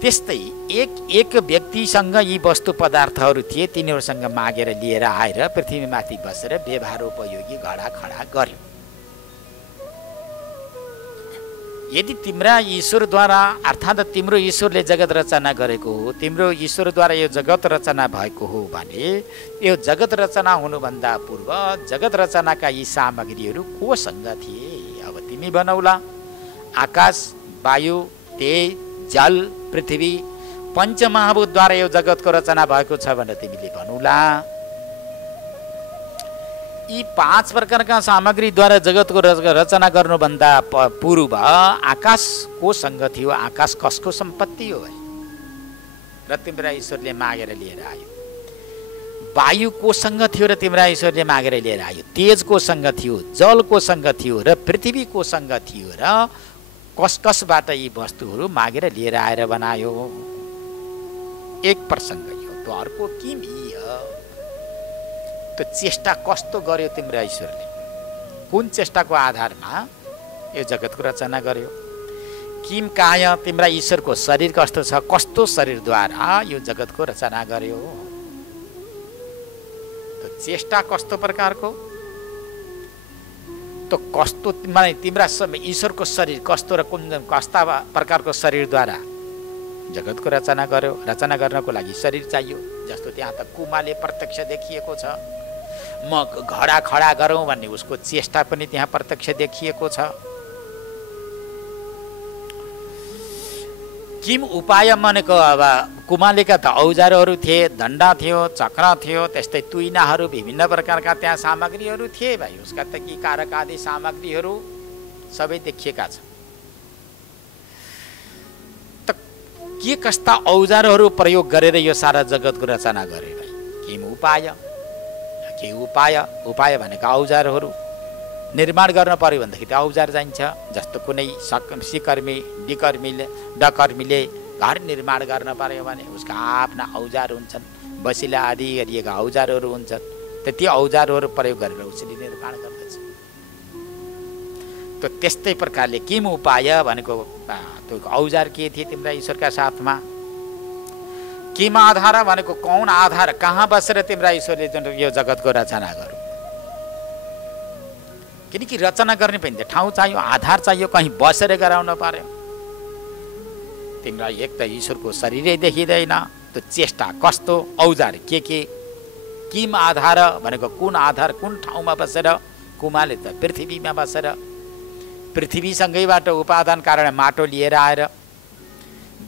त्यस्तै एक व्यक्तिसँग यी वस्तु पदार्थहरू थिए, तिनीहरूसँग मागेर लिएर आएर पृथ्वीमाथि बसेर व्यवहारोपयोगी घडा खडा गर्यो। यदि तिम्रा ईश्वरद्वारा, अर्थात् तिम्रो ईश्वरले जगत रचना गरेको हो, तिम्रो ईश्वरद्वारा यो जगत रचना भएको हो भने यो जगत रचना हुनुभन्दा पूर्व जगत रचनाका यी सामग्रीहरू कोसँग थिए? अब तिमी बनाउला। आकाश, वायु, तेज, जल, पृथ्वी, पञ्चमहाभूतद्वारा यो जगतको रचना भएको छ भनेर तिमीले भनौला। यी 5 प्रकारका सामग्रीद्वारा जगतको रचना गर्नुभन्दा पूर्व आकाश कोसँग थियो? आकाश कसको सम्पत्ति हो र तिम्रा ईश्वरले मागेर लिएर आयो? वायु कोसँग थियो र तिम्रा ईश्वरले मागेर लिएर आयो? तेज कोसँग थियो? जल कोसँग थियो? र पृथ्वी कोसँग थियो? र कसबाट यी वस्तुहरू मागेर लिएर आएर बनायो? एक प्रसङ्ग यो। त अर्को किम त चेष्टा कस्तो गर्यो तिम्रो ईश्वरले? कुन चेष्टाको आधारमा यो जगतको रचना गर्यो? किम काय, तिम्रा ईश्वरको शरीर कस्तो छ? कस्तो शरीरद्वारा यो जगतको रचना गर्यो? त चेष्टा कस्तो प्रकारको? त कस्तो, माने तिम्रा ईश्वरको शरीर कस्तो र कुन कस्ता प्रकारको शरीरद्वारा जगतको रचना गर्यो? रचना गर्नको लागि शरीर चाहियो। जस्तो त्यहाँ त कुमाले प्रत्यक्ष देखिएको छ। म घडा खडा गरौँ भन्ने उसको चेष्टा पनि त्यहाँ प्रत्यक्ष देखिएको छ। किम उपाय भनेको अब कुमालेका त औजारहरू थिए, दण्डा थियो, चक्र थियो, त्यस्तै तुइनाहरू, विभिन्न प्रकारका त्यहाँ सामग्रीहरू थिए भाइ। उसका त कि कारक आदि सामग्रीहरू सबै देखिएका छन्। त के कस्ता औजारहरू प्रयोग गरेर यो सारा जगतको रचना गरे भाइ? किम उपाय, के उपाय? उपाय भनेको औजारहरू निर्माण गर्न पर्यो भन्दाखेरि औजार चाहिन्छ। जस्तो कुनै सिकर्मी, डकर्मीले घर निर्माण गर्न पर्यो भने उसका आफ्ना औजार हुन्छन्, बसिला आदि गरिएका औजारहरू हुन्छन्। ती औजारहरू प्रयोग गरेर उसले निर्माण गर्दछ। त त्यस्तै प्रकारले किम उपाय भनेको त्यो औजार के थिए तिम्रा ईश्वरका साथमा? किम आधार भनेको कौन आधार, कहाँ बसेर तिम्रा ईश्वरले यो जगतको रचना गर्यो? किनकि रचना गर्ने पनि ठाउँ चाहियो, आधार चाहियो, कहीँ बसेर गराउन पर्यो। तिमीलाई एक त ईश्वरको शरीरै देखिँदैन, त्यो चेष्टा कस्तो, औजार के, किम आधार भनेको कुन आधार, कुन ठाउँमा बसेर कुमाले त पृथ्वीमा बसेर पृथ्वीसँगैबाट उपादान कारण माटो लिएर आएर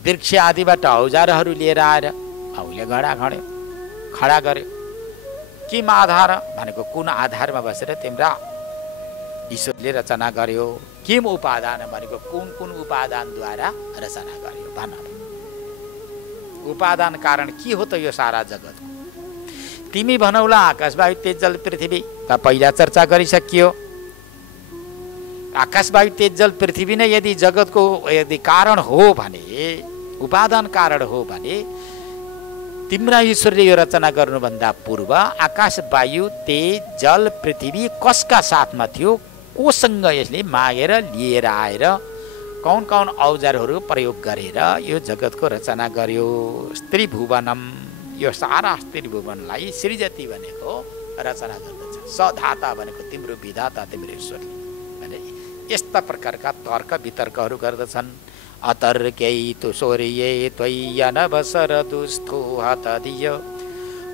वृक्ष आदिबाट औजारहरू लिएर आएर औले खडा गर्यो। केमा आधार भनेको कुन आधारमा बसेर तिम्रा ईश्वरले रचना गर्यो? किम उपादान भनेको कुन कुन उपादानद्वारा रचना गर्यो भन। उपादान कारण के हो त यो सारा जगतको? तिमी भनौला आकाश वायु तेज जल पृथ्वी त पहिला चर्चा गरिसकियो। आकाश वायु तेज जल पृथ्वी नै यदि जगतको यदि कारण हो भने, उपादान कारण हो भने, तिम्रा ईश्वरले यो रचना गर्नुभन्दा पूर्व आकाश वायु तेज जल पृथ्वी कसका साथमा थियो? कोसँग यसले मागेर लिएर आएर कौन कौन औजारहरू प्रयोग गरेर यो जगतको रचना गर्यो? स्त्री भुवनम, यो सारा स्त्री भुवनलाई सृजति भनेको रचना गर्दछ। सधाता भनेको तिम्रो विधाता तिम्रो ईश्वरले भने यस्ता प्रकारका तर्क वितर्कहरू गर्दछन्। अतर्कै तु सौर्ये त्वय्यनवसर दुस्थो हतधिय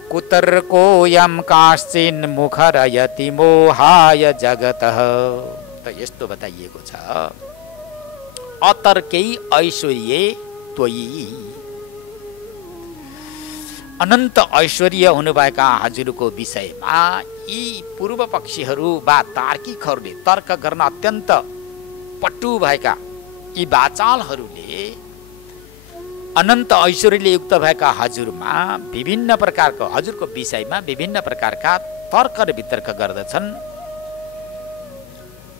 कुतर्कोऽयं काश्चिन् मुखरयति मोहाय जगतः। त यस्तो बताइएको छ, अतर्कै ऐश्वर्ये त्वयि, अनन्त ऐश्वर्य हुनुभएका हजुरको विषयमा यी पूर्व पक्षीहरू वा तार्किकहरूले तर्क गर्न अत्यन्त पटु भएका यी वाचालहरूले अनन्त ऐश्वर्यले युक्त भएका हजुरमा विभिन्न प्रकारको हजुरको विषयमा विभिन्न प्रकारका तर्क र वितर्क गर्दछन्।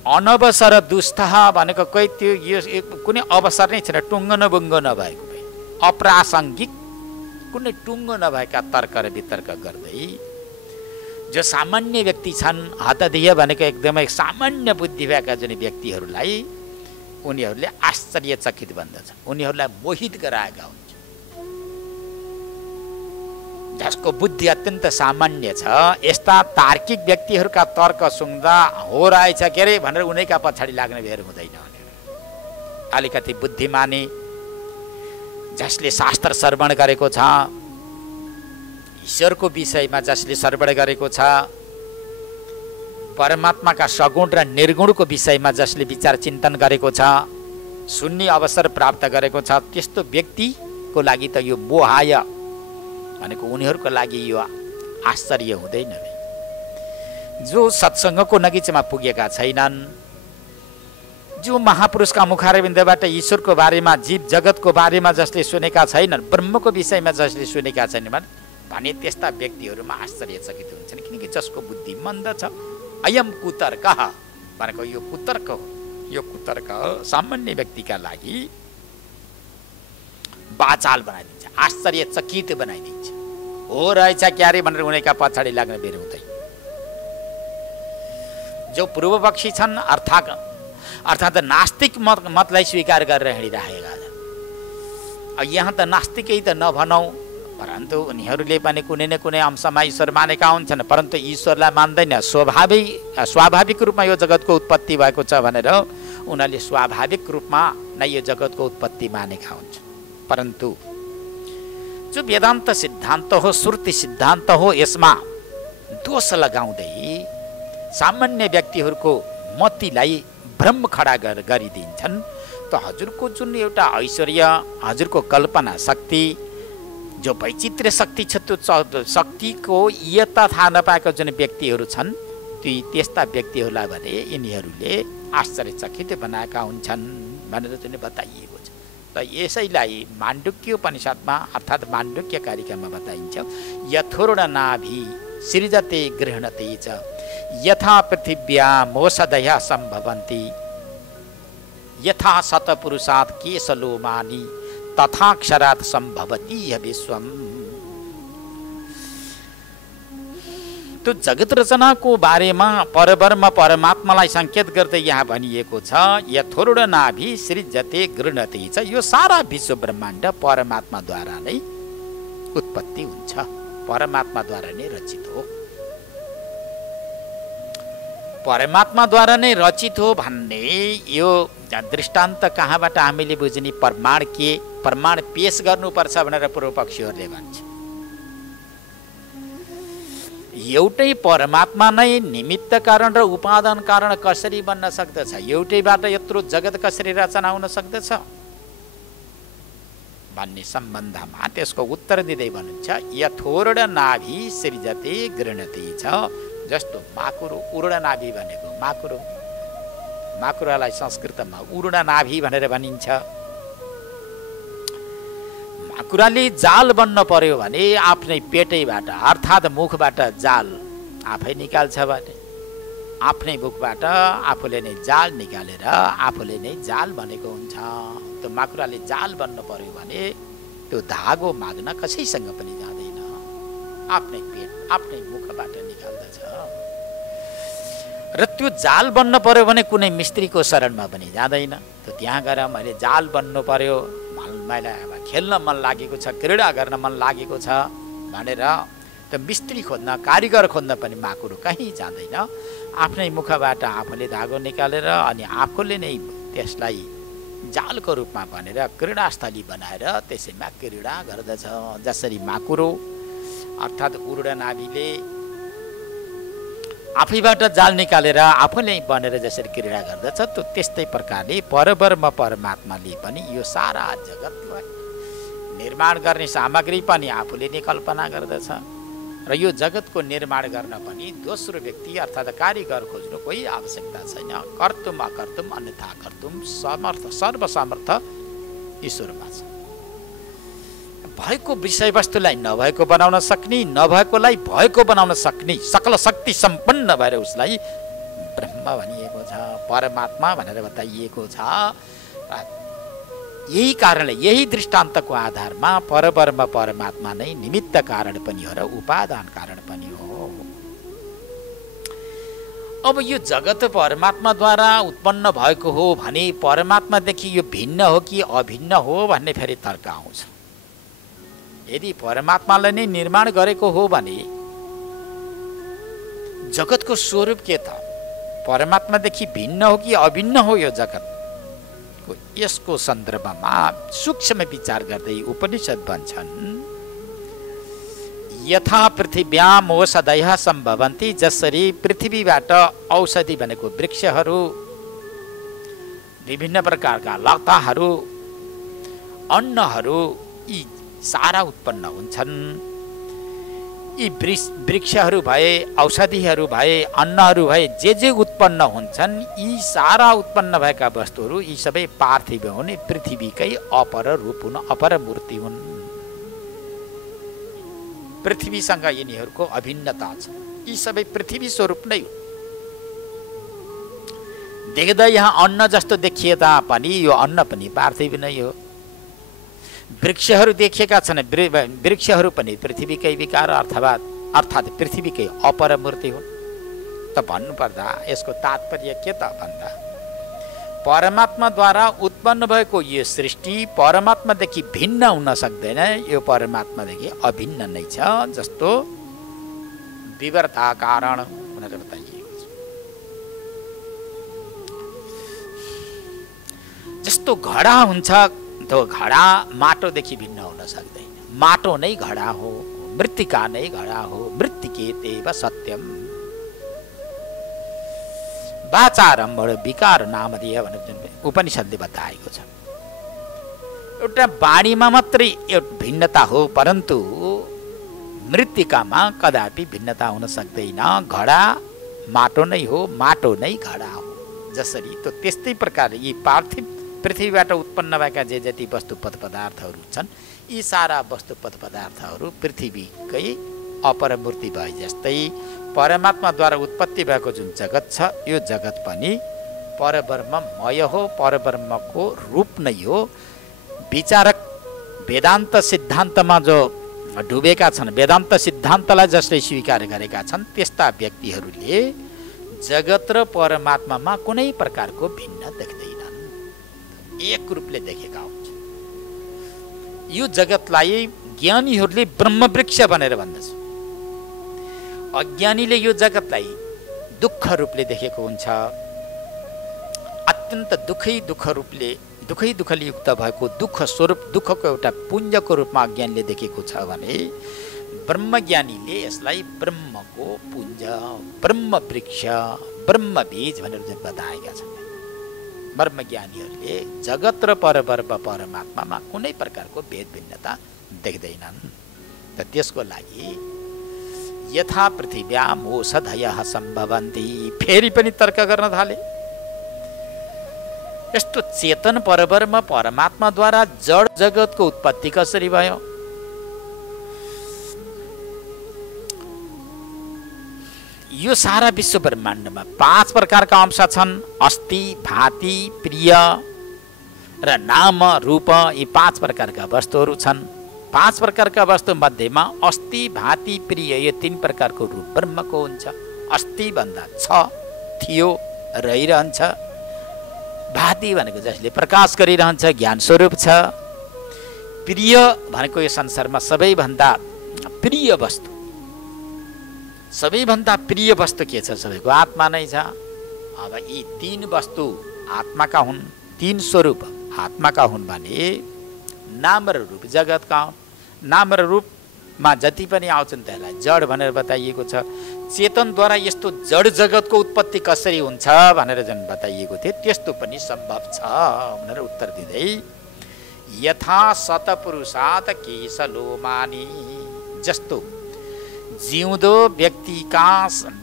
अनवसर दुस्थ भनेको कोही त्यो यो कुनै अवसर नै छैन, टुङ्ग नबुङ्ग नभएको भए, अप्रासङ्गिक कुनै टुङ्गो नभएका तर्क र वितर्क गर्दै जो सामान्य व्यक्ति छन्, हतधिय भनेको एकदमै सामान्य बुद्धि भएका जुन व्यक्तिहरूलाई उनीहरूले आश्चर्यचकित बन्दछन्, उनीहरूलाई मोहित गराएका हुन्छ। जसको बुद्धि अत्यन्त सामान्य छ, यस्ता तार्किक व्यक्तिहरूका तर्क सुन्दा हो रहेछ के अरे भनेर उनैका पछाडि लाग्ने बेर हुँदैन। अलिकति बुद्धिमानी जसले शास्त्र श्रवण गरेको छ, ईश्वरको विषयमा जसले श्रवण गरेको छ, परमात्माका सगुण र निर्गुणको विषयमा जसले विचार चिन्तन गरेको छ, सुन्ने अवसर प्राप्त गरेको छ, त्यस्तो व्यक्तिको लागि त यो मोहाय भनेको उनीहरूको लागि यो आश्चर्य हुँदैन। जो सत्सङ्गको नगिचमा पुगेका छैनन्, जो महापुरुषका मुखारविन्दबाट ईश्वरको बारेमा जीव जगतको बारेमा जसले सुनेका छैनन्, ब्रह्मको विषयमा जसले सुनेका छैनन् भने त्यस्ता व्यक्तिहरूमा आश्चर्यचकित हुन्छन्, किनकि जसको बुद्धि मन्द छ। अयम कुतर्क भनेको यो कुतर्क हो, यो कुतर्क सामान्य व्यक्तिका लागि बाचाल बनाइदिन्छ, आश्चर्यचकित बनाइदिन्छ। हो रहेछ क्यारे भनेर उनीका पछाडि लाग्न बेर हुँदैन। जो पूर्वपक्षी छन् अर्थात् नास्तिक मतलाई स्वीकार गरेर हिँडिरहेका छन्। यहाँ त नास्तिकै त नभनौँ, परन्तु उनीहरूले पनि कुनै न कुनै अंशमा ईश्वर मानेका हुन्छन्, परन्तु ईश्वरलाई मान्दैन। स्वाभाविक रूपमा यो जगतको उत्पत्ति भएको छ भनेर उनीहरूले स्वाभाविक रूपमा नै यो जगतको उत्पत्ति मानेका हुन्छन्। परन्तु जो वेदान्त सिद्धान्त हो, श्रुति सिद्धान्त हो, यसमा दोष लगाउँदै सामान्य व्यक्तिहरूको मतिलाई भ्रम खडा गरिदिन्छन्। त हजुरको जुन एउटा ऐश्वर्य, हजुरको कल्पना शक्ति, जो वैचित्र्य शक्ति छ, त्यो शक्तिको यता थाहा नपाएका जुन व्यक्तिहरू छन्, त्यस्ता व्यक्तिहरूलाई भने यिनीहरूले आश्चर्यचकित बनाएका हुन्छन् भनेर चाहिँ बताइएको छ। त यसैलाई माण्डुक्य उपनिषदमा अर्थात् माण्डुक्य कारिकामा बताइन्छ, यथोर्ण नाभि सृजते गृह्णते च यथा पृथिव्या मोषधयः सम्भवन्ति यथा शतपुरुषात् केशलोमानि तथा क्षरात् सम्भवति विश्वम। त्यो जगत रचनाको बारेमा परब्रह्म परमात्मालाई संकेत गर्दै यहाँ भनिएको छ, यथोर्ण नाभि सृजते गृह्णते च। यो सारा विश्व ब्रह्माण्ड परमात्माद्वारा नै उत्पत्ति हुन्छ, परमात्माद्वारा नै रचित हो। परमात्माद्वारा नै रचित हो भन्ने यो दृष्टान्त कहाँबाट हामीले बुझ्ने? प्रमाण पेश गर्नुपर्छ भनेर पूर्व पक्षीहरूले भन्छ। एउटै परमात्मा नै निमित्त कारण र उपादान कारण कसरी बन्न सक्दछ? एउटैबाट यत्रो जगत कसरी रचना हुन सक्दछ भन्ने सम्बन्धमा त्यसको उत्तर दिँदै भन्नुहुन्छ, यथोर्ड नाभि सृजते गृणते छ। जस्तो माकुरो, उर्ड नाभि भनेको माकुरो, माकुरालाई संस्कृतमा उर्ड नाभि भनेर भनिन्छ। माकुराले जाल बन्न पर्यो भने आफ्नै पेटैबाट अर्थात् मुखबाट जाल आफै निकाल्छ भने आफ्नै मुखबाट आफूले नै जाल निकालेर आफूले नै जाल बनेको हुन्छ। त्यो माकुराले जाल बन्न पर्यो भने त्यो धागो माग्न कसैसँग पनि जाँदैन, आफ्नै पेट आफ्नै मुखबाट निकाल्दछ। र त्यो जाल बन्न पर्यो भने कुनै मिस्त्रीको शरणमा पनि जाँदैन। त्यो त्यहाँ गएर मैले जाल बन्नु पर्यो, मलाई अब खेल्न मन लागेको छ, क्रीडा गर्न मन लागेको छ भनेर त्यो मिस्त्री खोज्न, कारिगर खोज्न पनि माकुरो कहीँ जाँदैन। आफ्नै मुखबाट आफूले धागो निकालेर अनि आफूले नै त्यसलाई जालको रूपमा भनेर क्रीडास्थली बनाएर त्यसैमा क्रीडा गर्दछ। जसरी माकुरो अर्थात् उर्ड नाभिले आफैबाट जाल निकालेर आफूले बनेर जसरी क्रीडा गर्दछ, त्यो त्यस्तै प्रकारले परब्रह्म परमात्माले पनि यो सारा जगतलाई निर्माण गर्ने सामग्री पनि आफूले नै कल्पना गर्दछ। र यो जगतको निर्माण गर्न पनि दोस्रो व्यक्ति अर्थात् कारिगर खोज्नु कोही आवश्यकता छैन। कर्तुम अकर्तुम अन्यथा कर्तुम समर्थ सर्वसमर्थ ईश्वरमा छ। भएको विषयवस्तुलाई नभएको बनाउन सक्ने, नभएकोलाई भएको बनाउन सक्ने, सकल शक्ति सम्पन्न भएर उसलाई ब्रह्म भनिएको छ, परमात्मा भनेर बताइएको छ। यही कारणले यही दृष्टान्तको आधारमा परब्रह्म परमात्मा नै निमित्त कारण पनि हो र उपादान कारण पनि हो। अब यो जगत परमात्माद्वारा उत्पन्न भएको हो भने परमात्मादेखि यो भिन्न हो कि अभिन्न हो भन्ने फेरि तर्क आउँछ। यदि परमात्माले नै निर्माण गरेको हो भने जगतको स्वरूप के त? परमात्मादेखि भिन्न हो कि अभिन्न हो यो जगत? यसको सन्दर्भमा सूक्ष्म विचार गर्दै उपनिषद भन्छन्, यथा पृथिव्याम औषधयः सम्भवन्ति, जसरी पृथ्वीबाट औषधि भनेको वृक्षहरू, विभिन्न प्रकारका लताहरू, अन्नहरू यी सारा उत्पन्न हुन्छन्। यी वृक्षहरू भए, औषधिहरू भए, अन्नहरू भए, जे उत्पन्न हुन्छन्, यी सारा उत्पन्न भएका वस्तुहरू यी सबै पार्थिव हुन्, पृथ्वीकै अपर रूप हुन्, अपर मूर्ति हुन्। पृथ्वीसँग यिनीहरूको अभिन्नता छ। यी सबै पृथ्वी स्वरूप नै हुन्। देख्दा यहाँ अन्न जस्तो देखिए तापनि यो अन्न पनि पार्थिव नै हो। वृक्षहरू देखिएका छन्, वृक्षहरू पनि पृथ्वीकै विकार अर्थात् पृथ्वीकै अपर मूर्ति हुन्। त भन्नुपर्दा यसको तात्पर्य के त भन्दा परमात्माद्वारा उत्पन्न भएको यो सृष्टि परमात्मादेखि भिन्न हुन सक्दैन, यो परमात्मादेखि अभिन्न नै छ। जस्तो विवर्ता कारण भनेर बताइएको छ। जस्तो घडा हुन्छ, त्यो घडा माटोदेखि भिन्न हुन सक्दैन। माटो नै घडा हो, मृत्तिका नै घडा हो, मृत्तिकेतेव सत्यम। वाचारम्भ विकार नामधेय भनेर जुन उपनिषदले बताएको छ, एउटा वाणीमा मात्रै एउटा भिन्नता हो, परन्तु मृत्तिकामा कदापि भिन्नता हुन सक्दैन। घडा माटो नै हो, माटो नै घडा हो। जसरी त्यो त्यस्तै प्रकारले यी पार्थिव पृथ्वीबाट उत्पन्न भएका जे जति वस्तुपद पदार्थहरू छन्, यी सारा वस्तुपद पदार्थहरू पृथ्वीकै अपर मूर्ति भए जस्तै परमात्माद्वारा उत्पत्ति भएको जुन जगत छ, यो जगत पनि परब्रह्ममय हो, परब्रह्मको रूप नै हो। विचारक वेदान्त सिद्धान्तमा जो डुबेका छन्, वेदान्त सिद्धान्तलाई जसले स्वीकार गरेका छन्, त्यस्ता व्यक्तिहरूले जगत र परमात्मामा कुनै प्रकारको भिन्न देख्दैनन्, एक रूपले देखेका हुन्छ। यो जगतलाई ज्ञानीहरूले ब्रह्मवृक्ष भनेर भन्दछ। अज्ञानीले यो जगतलाई दुःख रूपले देखेको हुन्छ। अत्यन्त दुःखले युक्त भएको दुःख स्वरूप, दुःखको एउटा पुञ्जको रूपमा अज्ञानले देखेको छ भने ब्रह्मज्ञानीले यसलाई ब्रह्मको पुञ्ज, ब्रह्म वृक्ष, ब्रह्म बीज भनेर जुन बताएका छन्। ब्रह्मज्ञानीहरूले जगत र परब्रह्म परमात्मामा कुनै प्रकारको भेद भिन्नता देख्दैनन्। त त्यसको लागि यथा पृथिव्याम औषधयः सम्भवन्ति, फेरि पनि तर्क गर्न थाले। यस्तो चेतन परब्रह्म परमात्माद्वारा जड जगतको उत्पत्ति कसरी भयो? यो सारा विश्व ब्रह्माण्डमा 5 प्रकारका अंश छन्। अस्ति, भाति, प्रिय र नाम, रूप, यी 5 प्रकारका वस्तुहरू छन्। 5 प्रकारका वस्तु मध्येमा अस्ति, भाति, प्रिय यो 3 प्रकारको रूप ब्रह्मको हुन्छ। अस्ति भन्दा छ, थियो, रहिरहन्छ। भाति भनेको जसले प्रकाश गरिरहन्छ, ज्ञान स्वरूप छ। प्रिय भनेको यो संसारमा सबैभन्दा प्रिय वस्तु, सबैभन्दा प्रिय वस्तु के छ? सबैको आत्मा नै छ। अब यी 3 वस्तु आत्माका हुन्, 3 स्वरूप आत्माका हुन् भने नाम र रूप जगतका हुन्। नाम र रूपमा जति पनि आउँछन् त्यसलाई जड भनेर बताइएको छ। चेतनद्वारा यस्तो जड जगतको उत्पत्ति कसरी हुन्छ भनेर जुन बताइएको थियो त्यस्तो पनि सम्भव छ भनेर उत्तर दिँदै यथा सतपुरुषात केशलोमानी, जस्तो जिउँदो व्यक्तिका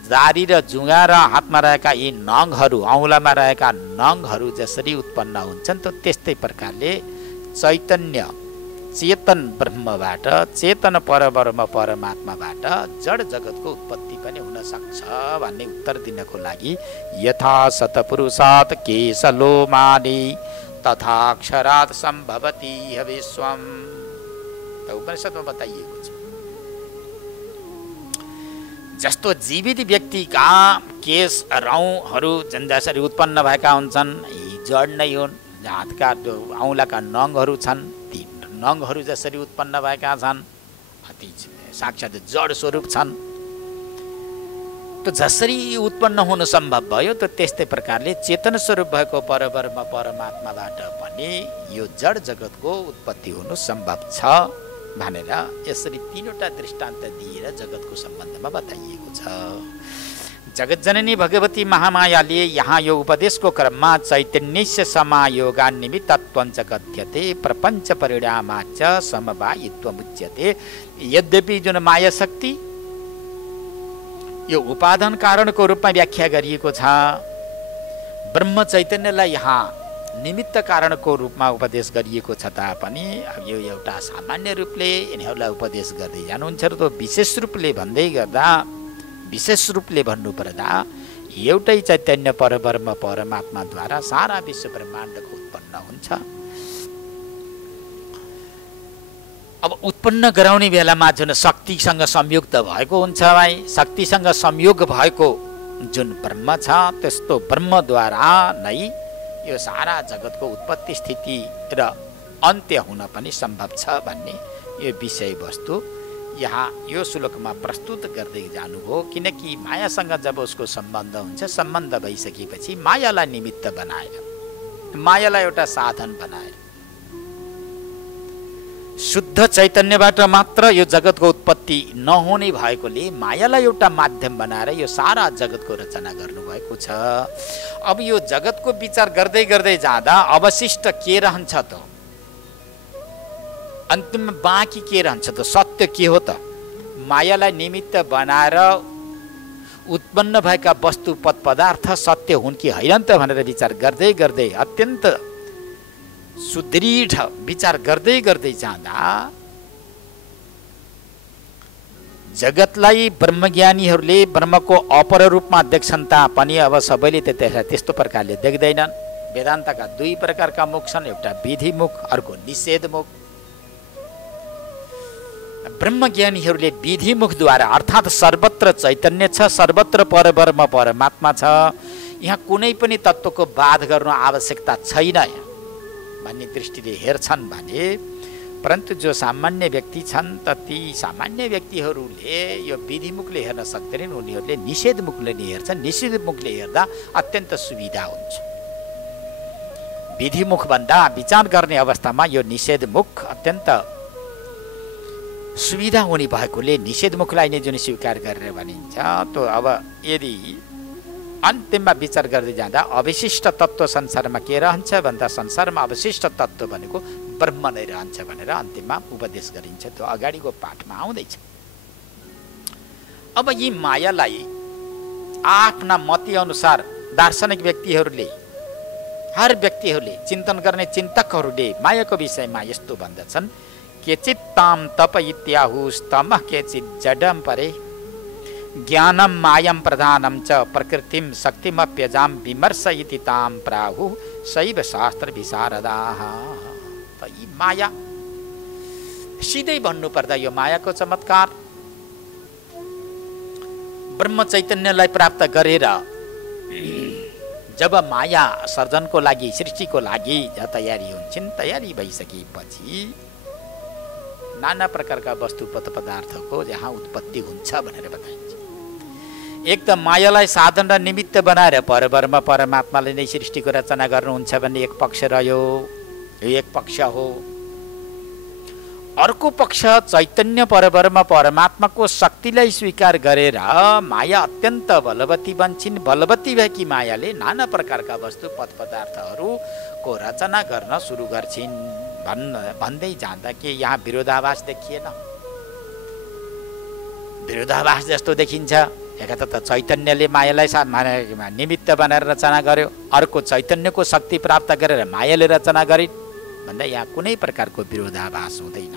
दारी र जुङ्गा र हातमा रहेका यी नङहरू, औँलामा रहेका नङहरू जसरी उत्पन्न हुन्छन् त त्यस्तै प्रकारले चैतन्य चेतन ब्रह्मबाट, चेतन परब्रह्म परमात्माबाट जड जगतको उत्पत्ति पनि हुन सक्छ भन्ने उत्तर दिनको लागि यथा सतपुरुषात केशलोमानी तथा अक्षरात् सम्भवति विश्वम त उपनिषदमा बताइएको छ। जस्तो जीवित व्यक्तिका केश रौँहरू जसरी उत्पन्न भएका हुन्छन् यी जड नै हुन्। हातका औँलाका नङहरू छन्, ती नङहरू जसरी उत्पन्न भएका छन् ती साक्षात् जड स्वरूप छन्। त जसरी उत्पन्न हुनु सम्भव भयो त त्यस्तै प्रकारले चेतन स्वरूप भएको परब्रह्म परमात्माबाट पनि यो जड जगतको उत्पत्ति हुनु सम्भव छ भनेर यसरी 3वटा दृष्टान्त दिएर जगतको सम्बन्धमा बताइएको छ। जगतजननी भगवती महामायाले यहाँ यो उपदेशको क्रममा चैतन्यस्य समायोगान् निमित्तत्वञ्च कथ्यते प्रपञ्च परिणामाच्च समवायित्वमुच्यते। यद्यपि जुन माया शक्ति यो उपादान कारणको रूपमा व्याख्या गरिएको छ, ब्रह्म चैतन्यलाई यहाँ निमित्त कारणको रूपमा उपदेश गरिएको छ तापनि अब यो एउटा सामान्य रूपले यिनीहरूलाई उपदेश गर्दै जानुहुन्छ र त्यो विशेष रूपले भन्दै गर्दा विशेष रूपले भन्नुपर्दा एउटै चैतन्य परब्रह्म परमात्माद्वारा सारा विश्व ब्रह्माण्डको उत्पन्न हुन्छ। अब उत्पन्न गराउने बेलामा जुन शक्तिसँग संयुक्त भएको हुन्छ भाइ, शक्तिसँग संयोग भएको जुन ब्रह्म छ त्यस्तो ब्रह्मद्वारा नै यो सारा जगतको उत्पत्ति स्थिति र अन्त्य हुन पनि सम्भव छ भन्ने यो विषयवस्तु यहाँ यो श्लोकमा प्रस्तुत गर्दै जानुभयो। किनकि मायासँग जब उसको सम्बन्ध हुन्छ, सम्बन्ध भइसकेपछि मायालाई निमित्त बनाएर, मायालाई एउटा साधन बनाएर शुद्ध चैतन्यबाट मात्र यो जगतको उत्पत्ति नहुने भएकोले मायालाई एउटा माध्यम बनाएर यो सारा जगतको रचना गर्नुभएको छ। अब यो जगतको विचार गर्दै गर्दै जाँदा अवशिष्ट के रहन्छ त? अन्तिममा बाँकी के रहन्छ त? सत्य के हो त? मायालाई निमित्त बनाएर उत्पन्न भएका वस्तु पदार्थ सत्य हुन् कि होइन त भनेर विचार गर्दै गर्दै अत्यन्त सुदृढ विचार गर्दै गर्दै जाँदा जगतलाई ब्रह्मज्ञानीहरूले ब्रह्मको अपर रूपमा देख्छन् तापनि अब सबैले त्यसलाई त्यस्तो प्रकारले देख्दैनन्। वेदान्तका 2 प्रकारका मुख छन्, एउटा विधिमुख अर्को निषेधमुख। ब्रह्मज्ञानीहरूले विधिमुखद्वारा अर्थात् सर्वत्र चैतन्य छ, सर्वत्र परब्रह्म परमात्मा छ, यहाँ कुनै पनि तत्त्वको वाद गर्नु आवश्यकता छैन भन्ने दृष्टिले हेर्छन् भने, परन्तु जो सामान्य व्यक्ति छन् त ती सामान्य व्यक्तिहरूले यो विधिमुखले हेर्न सक्दैनन्, उनीहरूले निषेधमुखले नै हेर्छन्। निषेधमुखले हेर्दा अत्यन्त सुविधा हुन्छ। विधिमुखभन्दा विचार गर्ने अवस्थामा यो निषेधमुख अत्यन्त सुविधा हुने भएकोले निषेधमुखलाई नै जुन स्वीकार गरेर भनिन्छ त्यो अब यदि अन्तिममा विचार गर्दै जाँदा अवशिष्ट तत्त्व संसारमा के रहन्छ भन्दा संसारमा अवशिष्ट तत्त्व भनेको ब्रह्म नै रहन्छ भनेर अन्तिममा उपदेश गरिन्छ। त्यो अगाडिको पाठमा आउँदैछ। अब यी मायालाई आफ्ना मति अनुसार दार्शनिक व्यक्तिहरूले, हर व्यक्तिहरूले, चिन्तन गर्ने चिन्तकहरूले मायाको विषयमा यस्तो भन्दछन्, केचित् ताम तपयित्याहुस्तमः केचित् जडम परे ज्ञानम मायम प्रधानम च प्रकृतिम शक्तिमप्यजाम विमर्शयति ताम प्राहु शैव शास्त्र विशारदाः। त यी माया सिधै भन्नुपर्दा यो मायाको चमत्कार ब्रह्म चैतन्यलाई प्राप्त गरेर जब माया सर्जनको लागि, सृष्टिको लागि तयारी हुन्छन्, तयारी भइसकेपछि नाना प्रकारका वस्तु पदार्थको जहाँ उत्पत्ति हुन्छ भनेर बताइन्छ। एक त मायालाई साधन र निमित्त बनाएर परब्रह्म परमात्माले नै सृष्टिको रचना गर्नुहुन्छ भन्ने एक पक्ष रह्यो, यो एक पक्ष हो। अर्को पक्ष चैतन्य परब्रह्म परमात्माको शक्तिलाई स्वीकार गरेर माया अत्यन्त बलवती बन्छन्। बलवती भएकी मायाले नाना प्रकारका वस्तु पदार्थहरूको रचना गर्न सुरु गर्छिन्। भन्दै जाँदा के यहाँ विरोधाभास देखिएन? विरोधाभास जस्तो देखिन्छ। एक त चैतन्यले मायालाई निमित्त बनाएर रचना गर्यो, अर्को चैतन्यको शक्ति प्राप्त गरेर मायाले रचना गरिन् भन्दा यहाँ कुनै प्रकारको विरोधाभास हुँदैन।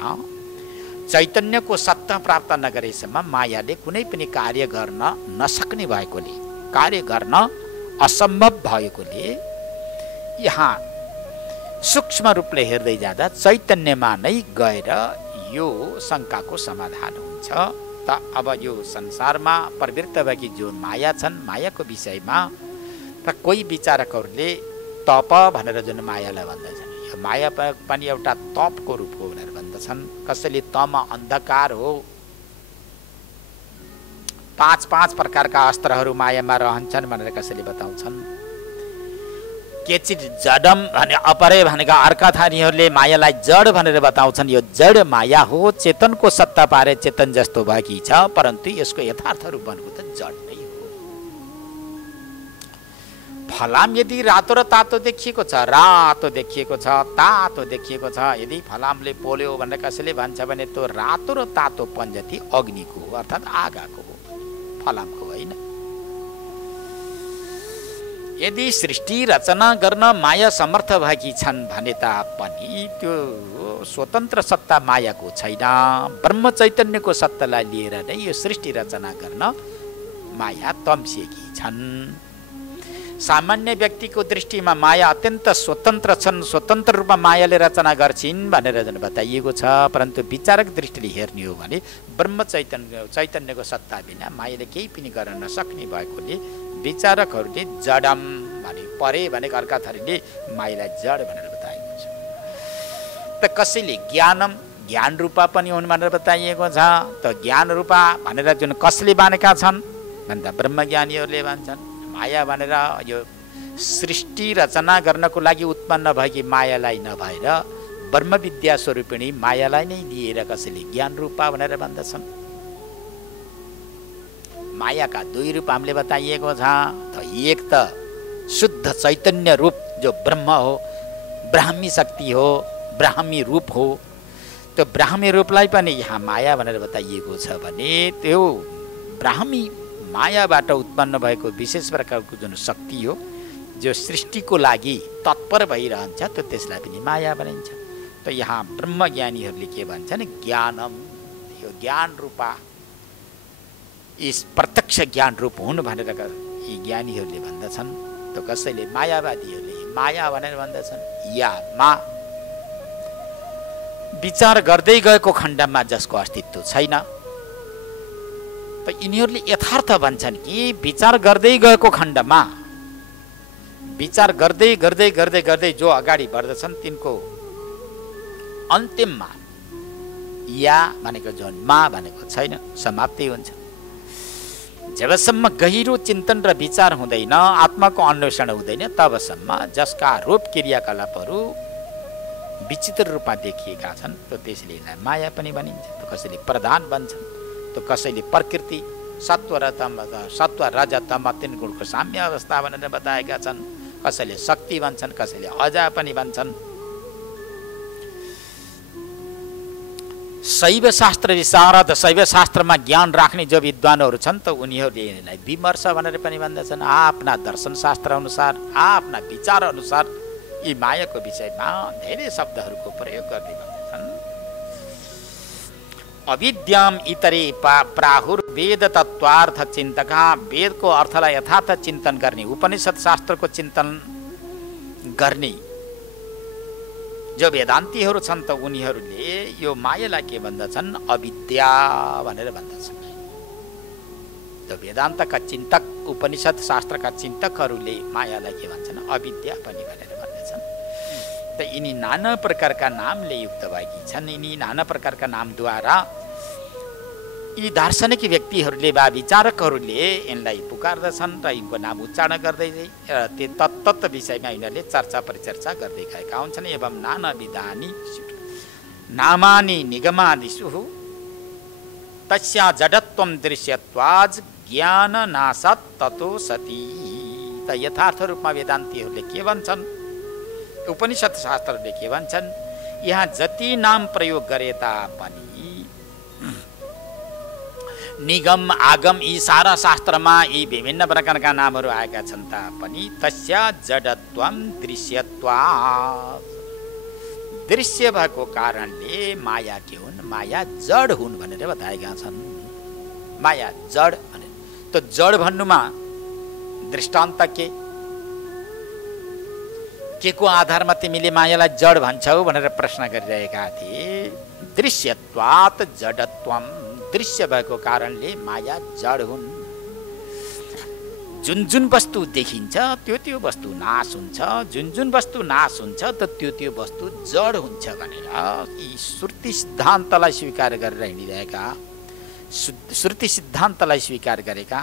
चैतन्यको सत्ता प्राप्त नगरेसम्म मायाले कुनै पनि कार्य गर्न नसक्ने भएकोले, कार्य गर्न असम्भव भएकोले यहाँ सूक्ष्म रूपले हेर्दै जाँदा चैतन्यमा नै गएर यो शङ्काको समाधान हुन्छ। त अब यो संसारमा प्रवृत्त भएकी जो माया छन्, मायाको विषयमा त कोही विचारकहरूले तप भनेर जुन मायालाई भन्दछन्, यो माया पनि एउटा तपको रूप हो भनेर भन्दछन्। कसैले तम अन्धकार हो, 5 प्रकारका अस्त्रहरू मायामा रहन्छन् भनेर कसैले बताउँछन्। केचित जडम भने अपरे भनेका अर्का थानीहरूले मायालाई जड भनेर बताउँछन्। यो जड माया हो, चेतनको सत्ता पारे चेतन जस्तो भएकी छ, परन्तु यसको यथार्थ रूप भनेको त जड नै हो। फलाम यदि रातो र तातो देखिएको छ, रातो देखिएको छ, तातो देखिएको छ, यदि फलामले पोल्यो भनेर कसैले भन्छ भने त्यो रातो र तातो पञ्जती अग्निको हो, अर्थात् आगाको हो, फलामको होइन। यदि सृष्टि रचना गर्न माया समर्थ भएकी छन् भने तापनि त्यो स्वतन्त्र सत्ता मायाको छैन। ब्रह्म चैतन्यको सत्तालाई लिएर नै यो सृष्टि रचना गर्न माया तम्सिएकी छन्। सामान्य व्यक्तिको दृष्टिमा माया अत्यन्त स्वतन्त्र छन्, स्वतन्त्र रूपमा मायाले रचना गर्छिन् भनेर जुन बताइएको छ, परन्तु विचारक दृष्टिले हेर्ने हो भने ब्रह्म चैतन्यको सत्ता बिना मायाले केही पनि गर्न नसक्ने भएकोले विचारकहरूले जडम भने परे भनेको अर्का थरीले मायालाई जड भनेर बताएको छ। त कसैले ज्ञानम ज्ञान रूपा पनि हुन् भनेर बताइएको छ। त ज्ञान रूपा भनेर जुन कसले मानेका छन् भन्दा ब्रह्मज्ञानीहरूले भन्छन्। माया भनेर यो सृष्टि रचना गर्नको लागि उत्पन्न भएकी मायालाई नभएर ब्रह्मविद्या स्वरूपिणी मायालाई नै लिएर कसैले ज्ञान रूपा भनेर भन्दछन्। मायाका 2 रूप हामीले बताइएको छ। त एक त शुद्ध चैतन्य रूप जो ब्रह्म हो, ब्राह्मी शक्ति हो, ब्राह्मी रूप हो। त्यो ब्राह्मी रूपलाई पनि यहाँ माया भनेर बताइएको छ भने त्यो ब्राह्मी मायाबाट उत्पन्न भएको विशेष प्रकारको जुन शक्ति हो, जो सृष्टिको लागि तत्पर भइरहन्छ, त्यो त्यसलाई पनि माया भनिन्छ। त यहाँ ब्रह्मज्ञानीहरूले के भन्छन्? ज्ञानम, यो ज्ञान रूपा, यस प्रत्यक्ष ज्ञान रूप हुन् भनेर यी ज्ञानीहरूले भन्दछन्। त कसैले मायावादीहरूले माया भनेर भन्दछन्। या मा विचार गर्दै गएको खण्डमा जसको अस्तित्व छैन। त यिनीहरूले यथार्थ भन्छन् कि विचार गर्दै गएको खण्डमा, विचार गर्दै गर्दै गर्दै गर्दै जो अगाडि बढ्दछन् तिनको अन्तिममा या भनेको जुन मा भनेको छैन, समाप्ति हुन्छ। जबसम्म गहिरो चिन्तन र विचार हुँदैन, आत्माको अन्वेषण हुँदैन, तबसम्म जसका रूप क्रियाकलापहरू विचित्र रूपमा देखिएका छन्, त त्यसले यसलाई माया पनि भनिन्छ। त कसैले प्रधान भन्छन्, त कसैले प्रकृति सत्व रज तम तीन गुणको साम्य अवस्था भनेर बताएका छन्, कसैले शक्ति भन्छन्, कसैले अजा पनि भन्छन्। शैव शास्त्र विशारद, शैव शास्त्रमा ज्ञान राख्ने जो विद्वानहरू छन् त उनीहरूले यिनीलाई विमर्श भनेर पनि भन्दछन्। आफ्ना दर्शन शास्त्र अनुसार, आफ्ना विचार अनुसार यी मायाको विषयमा धेरै शब्दहरूको प्रयोग गर्ने भन्दछन्। अविद्याम इतरे प्राहुर्वेद तत्वार्थ चिन्तका, वेदको अर्थलाई यथार्थ चिन्तन गर्ने, उपनिषद शास्त्रको चिन्तन गर्ने जो वेदान्तीहरू छन् त उनीहरूले यो मायालाई के भन्दछन्? अविद्या भनेर भन्दछन्। त वेदान्तका चिन्तक, उपनिषद शास्त्रका चिन्तकहरूले मायालाई के भन्छन्? अविद्या पनि भनेर भन्दछन्। त यिनी नाना प्रकारका नामले युक्त भएकी छन्। यिनी नाना प्रकारका नामद्वारा यी दार्शनिक व्यक्तिहरूले वा विचारकहरूले यिनलाई पुकार्दछन् र यिनको नाम उच्चारण गर्दै त्यो तत्त विषयमा यिनीहरूले चर्चा परिचर्चा गर्दै गएका हुन्छन्। एवं नाना विधानी नामानि निगमादिषु तस्या जडत्वम दृश्यत्वाज ज्ञान नासत ततो सती। त यथार्थ रूपमा वेदान्तीहरूले के भन्छन्, उपनिषद शास्त्रहरूले के भन्छन्? यहाँ जति नाम प्रयोग गरे तापनि, निगम आगम यी सारा शास्त्रमा यी विभिन्न प्रकारका नामहरू आएका छन् तापनि तस्या जडत्वम दृश्यत्वा, दृश्य भएको कारणले माया के हुन्? माया जड हुन् भनेर बताएका छन्। माया जड भने त जड भन्नुमा दृष्टान्त के को आधारमा तिमीले मायालाई जड भन्छौ भनेर प्रश्न गरिरहेका थिए। दृश्यत्वात् जडत्वम, दृश्य भएको कारणले माया जड हुन्। जुन जुन वस्तु देखिन्छ त्यो त्यो वस्तु नाश हुन्छ, जुन जुन वस्तु नाश हुन्छ त त्यो त्यो वस्तु जड हुन्छ भनेर यी श्रुति सिद्धान्तलाई स्वीकार गरेर हिँडिरहेका, श्रुति सिद्धान्तलाई स्वीकार गरेका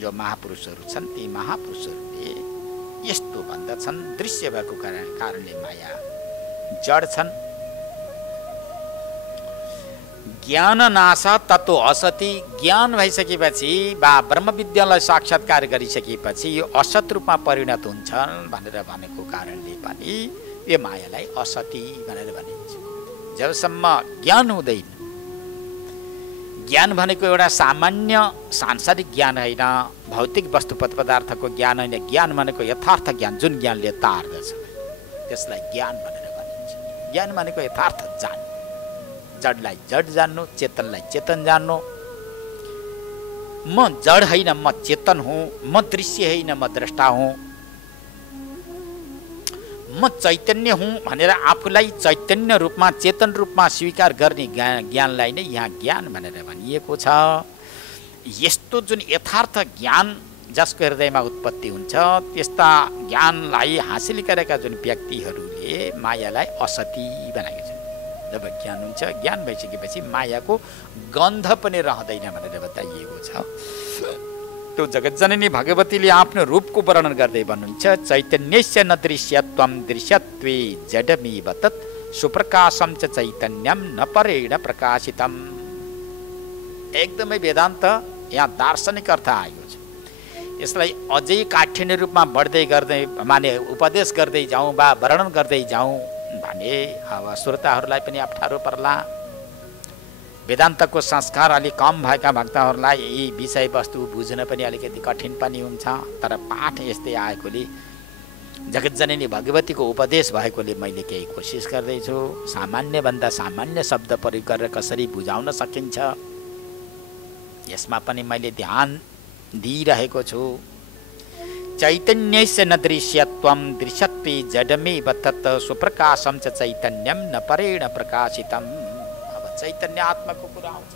जो महापुरुषहरू छन्, ती महापुरुषहरूले यस्तो भन्दछन्, दृश्य भएको कारणले माया जड छन्। ज्ञान नाश तत्व असति, ज्ञान भइसकेपछि वा ब्रह्म विद्यालाई साक्षात्कार गरिसकेपछि यो असत रूपमा परिणत हुन्छन् भनेर भनेको कारणले पनि यो मायालाई असति भनेर भनिन्छ। जबसम्म ज्ञान हुँदैन, ज्ञान भनेको एउटा सामान्य सांसारिक ज्ञान होइन, भौतिक वस्तु पदार्थको ज्ञान होइन। ज्ञान भनेको यथार्थ ज्ञान, जुन ज्ञानले तार्दछ त्यसलाई ज्ञान भनेर भनिन्छ। ज्ञान भनेको यथार्थ जान, जडलाई जड जान्नु, चेतनलाई चेतन जान्नु। म जड होइन, म चेतन हुँ, म दृश्य होइन, म द्रष्टा हुँ, म चैतन्य हुँ भनेर आफूलाई चैतन्य रूपमा, चेतन रूपमा स्वीकार गर्ने ज्ञानलाई नै यहाँ ज्ञान भनेर भनिएको छ। यस्तो जुन यथार्थ ज्ञान जसको हृदयमा उत्पत्ति हुन्छ, त्यस्ता ज्ञानलाई हासिल गरेका जुन व्यक्तिहरूले मायालाई असति बनाएको छ। जब ज्ञान हुन्छ, ज्ञान भइसकेपछि मायाको गन्ध पनि रहँदैन भनेर बताइएको छ। त्यो जगज्जननी भगवतीले आफ्नो रूपको वर्णन गर्दै भन्नुहुन्छ, चैतन्यस्य न दृश्यत्वम दृश्यत्वे जडमेव तत् सुप्रकाशम च चैतन्यम न परेण प्रकाशितम। एकदमै वेदान्त यहाँ दार्शनिक अर्थ आएको छ। यसलाई अझै काठिन्य रूपमा बढ्दै गर्दै माने उपदेश गर्दै जाउँ वा वर्णन गर्दै जाउँ भने अब श्रोताहरूलाई पनि अप्ठ्यारो पर्ला। वेदान्तको संस्कार अलिक कम भएका भक्तहरूलाई यी विषयवस्तु बुझ्न पनि अलिकति कठिन पनि हुन्छ। तर पाठ यस्तै आएकोले, जगज्जननी भगवतीको उपदेश भएकोले मैले केही कोसिस गर्दैछु। सामान्यभन्दा सामान्य शब्द प्रयोग गरेर कसरी बुझाउन सकिन्छ यसमा पनि मैले ध्यान दिइरहेको छु। चैतन्यस्य न दृश्यत्वम दृश्यत्वे जडमेव तत् सुप्रकाशम च चैतन्यम न परेण प्रकाशितम। अब चैतन्य आत्माको कुरा आउँछ।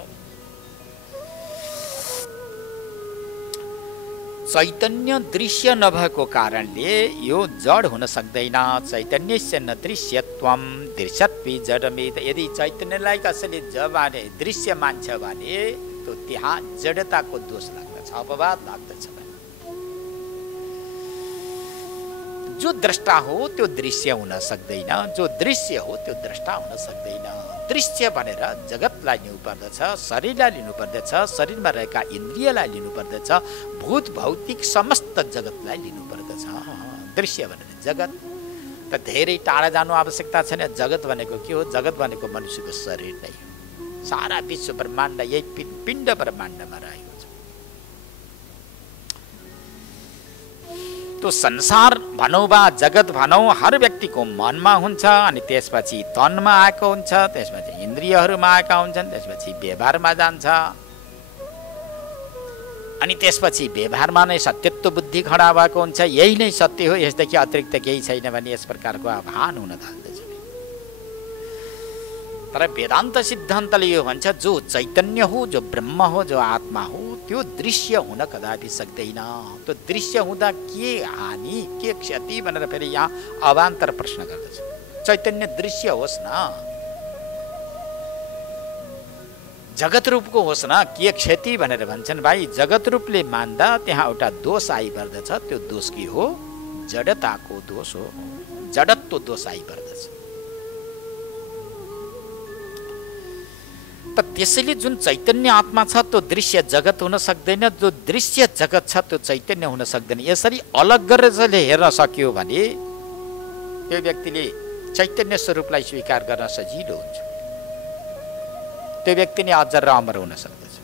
चैतन्य दृश्य नभएको कारणले यो जड हुन सक्दैन। चैतन्यस्य न दृश्यत्वम दृश्यत्वे जडमेव। यदि चैतन्यलाई कसैले जबाने दृश्य मान्छ भने तो त्यहाँ जडताको दोष लाग्दछ, अपवाद लाग्दछ। जो द्रष्टा हो त्यो दृश्य हुन सक्दैन, जो दृश्य हो त्यो द्रष्टा हुन सक्दैन। दृश्य भनेर जगतलाई लिनुपर्दछ, शरीरलाई लिनुपर्दछ, शरीरमा रहेका इन्द्रियलाई लिनुपर्दछ, भूत भौतिक समस्त जगतलाई लिनुपर्दछ। दृश्य भनेर जगत त धेरै टाढा जानु आवश्यकता छैन। जगत भनेको के हो? जगत भनेको मनुष्यको शरीर नै हो। सारा विश्व ब्रह्माण्ड यही पिण्ड ब्रह्माण्डमा रहेको छ। त्यो संसार भनौँ वा जगत भनौँ हर व्यक्तिको मनमा हुन्छ, अनि त्यसपछि तनमा आएको हुन्छ, त्यसपछि इन्द्रियहरूमा आएका हुन्छन्, त्यसपछि व्यवहारमा जान्छ, अनि त्यसपछि व्यवहारमा नै सत्यत्व बुद्धि खडा भएको हुन्छ। यही नै सत्य हो, यसदेखि अतिरिक्त केही छैन भने यस प्रकारको आभान हुन थाल्दछ। तर वेदान्त सिद्धान्तले यो भन्छ, जो चैतन्य हो, जो ब्रह्म हो, जो आत्मा हो, त्यो दृश्य हुन कदापि सक्दैन। त्यो दृश्य हुँदा के हानि के क्षति भनेर फेरि यहाँ अवान्तर प्रश्न गर्दछ। चैतन्य दृश्य होस् न, जगत रूपको होस् न, के क्षति भनेर भन्छन्। भाइ जगत रूपले मान्दा त्यहाँ एउटा दोष आइपर्दछ। त्यो दोष के हो? जडताको दोष हो, जडत्व दोष आइपर्दछ। त त्यसैले जुन चैतन्य आत्मा छ त्यो दृश्य जगत हुन सक्दैन, जो दृश्य जगत छ त्यो चैतन्य हुन सक्दैन। यसरी अलग गरेर जसले हेर्न सक्यो भने त्यो व्यक्तिले चैतन्य स्वरूपलाई स्वीकार गर्न सजिलो हुन्छ। त्यो व्यक्ति नै अजर र अमर हुन सक्दछ।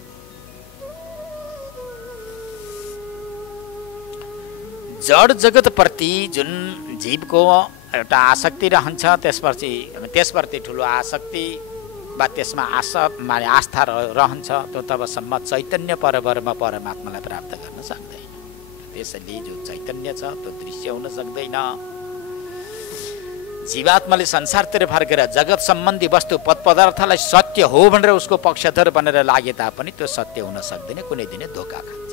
जड जगतप्रति जुन जीवको एउटा आसक्ति रहन्छ, त्यसप्रति ठुलो आसक्ति वा त्यसमा आस्था रहन्छ, त्यो तबसम्म चैतन्य परब्रह्म परमात्मालाई प्राप्त गर्न सक्दैन। त्यसैले जो चैतन्य छ त्यो दृश्य हुन सक्दैन। जीवात्माले संसारतिर फर्केर जगत सम्बन्धी वस्तु पद पदार्थलाई सत्य हो भनेर उसको पक्षधर बनेर लागे तापनि त्यो सत्य हुन सक्दैन, कुनै दिन धोका खान्छ।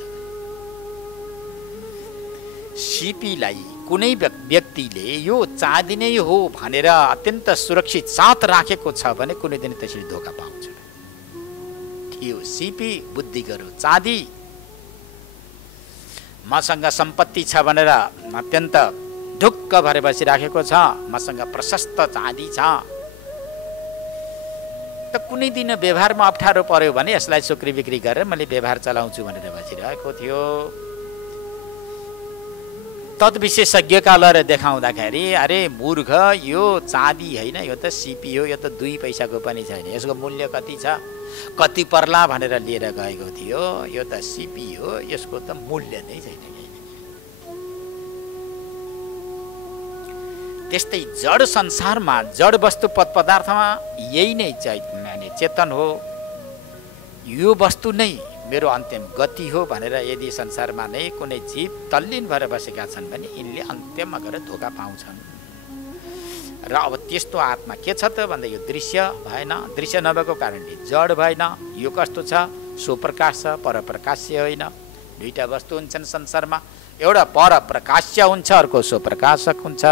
सिपीलाई कुनै व्यक्तिले यो चाँदी नै हो भनेर अत्यन्त सुरक्षित साथ राखेको छ भने कुनै दिन त्यसरी धोका पाउँछ। थियो सिपी बुद्धि गरो चाँदी, मसँग सम्पत्ति छ भनेर अत्यन्त ढुक्क भएर बसिराखेको छ, मसँग प्रशस्त चाँदी छ, त कुनै दिन व्यवहारमा अप्ठ्यारो पर्यो भने यसलाई सुक्री बिक्री गरेर मैले व्यवहार चलाउँछु भनेर बसिरहेको थियो। तद्विशेषज्ञका लएर देखाउँदाखेरि अरे मूर्ख, यो चाँदी होइन, यो त सिपी हो, यो त 2 पैसाको पनि छैन, यसको मूल्य कति छ, कति पर्ला भनेर लिएर गएको थियो। यो त सिपी हो, यसको त मूल्य नै छैन। त्यस्तै जड संसारमा जड वस्तु पद पदार्थमा यही नै चेतन हो, यो वस्तु नै मेरो अन्तिम गति हो भनेर यदि संसारमा नै कुनै जीव तल्लीन भएर बसेका छन् भने यिनले अन्त्यमा गएर धोका पाउँछन्। र अब त्यस्तो आत्मा के छ त भन्दा यो दृश्य भएन, दृश्य नभएको कारणले जड भएन। यो कस्तो छ? स्वप्रकाश छ, परप्रकाश्य होइन। दुईटा वस्तु हुन्छन् संसारमा, एउटा परप्रकाश्य हुन्छ, अर्को स्वप्रकाशक हुन्छ।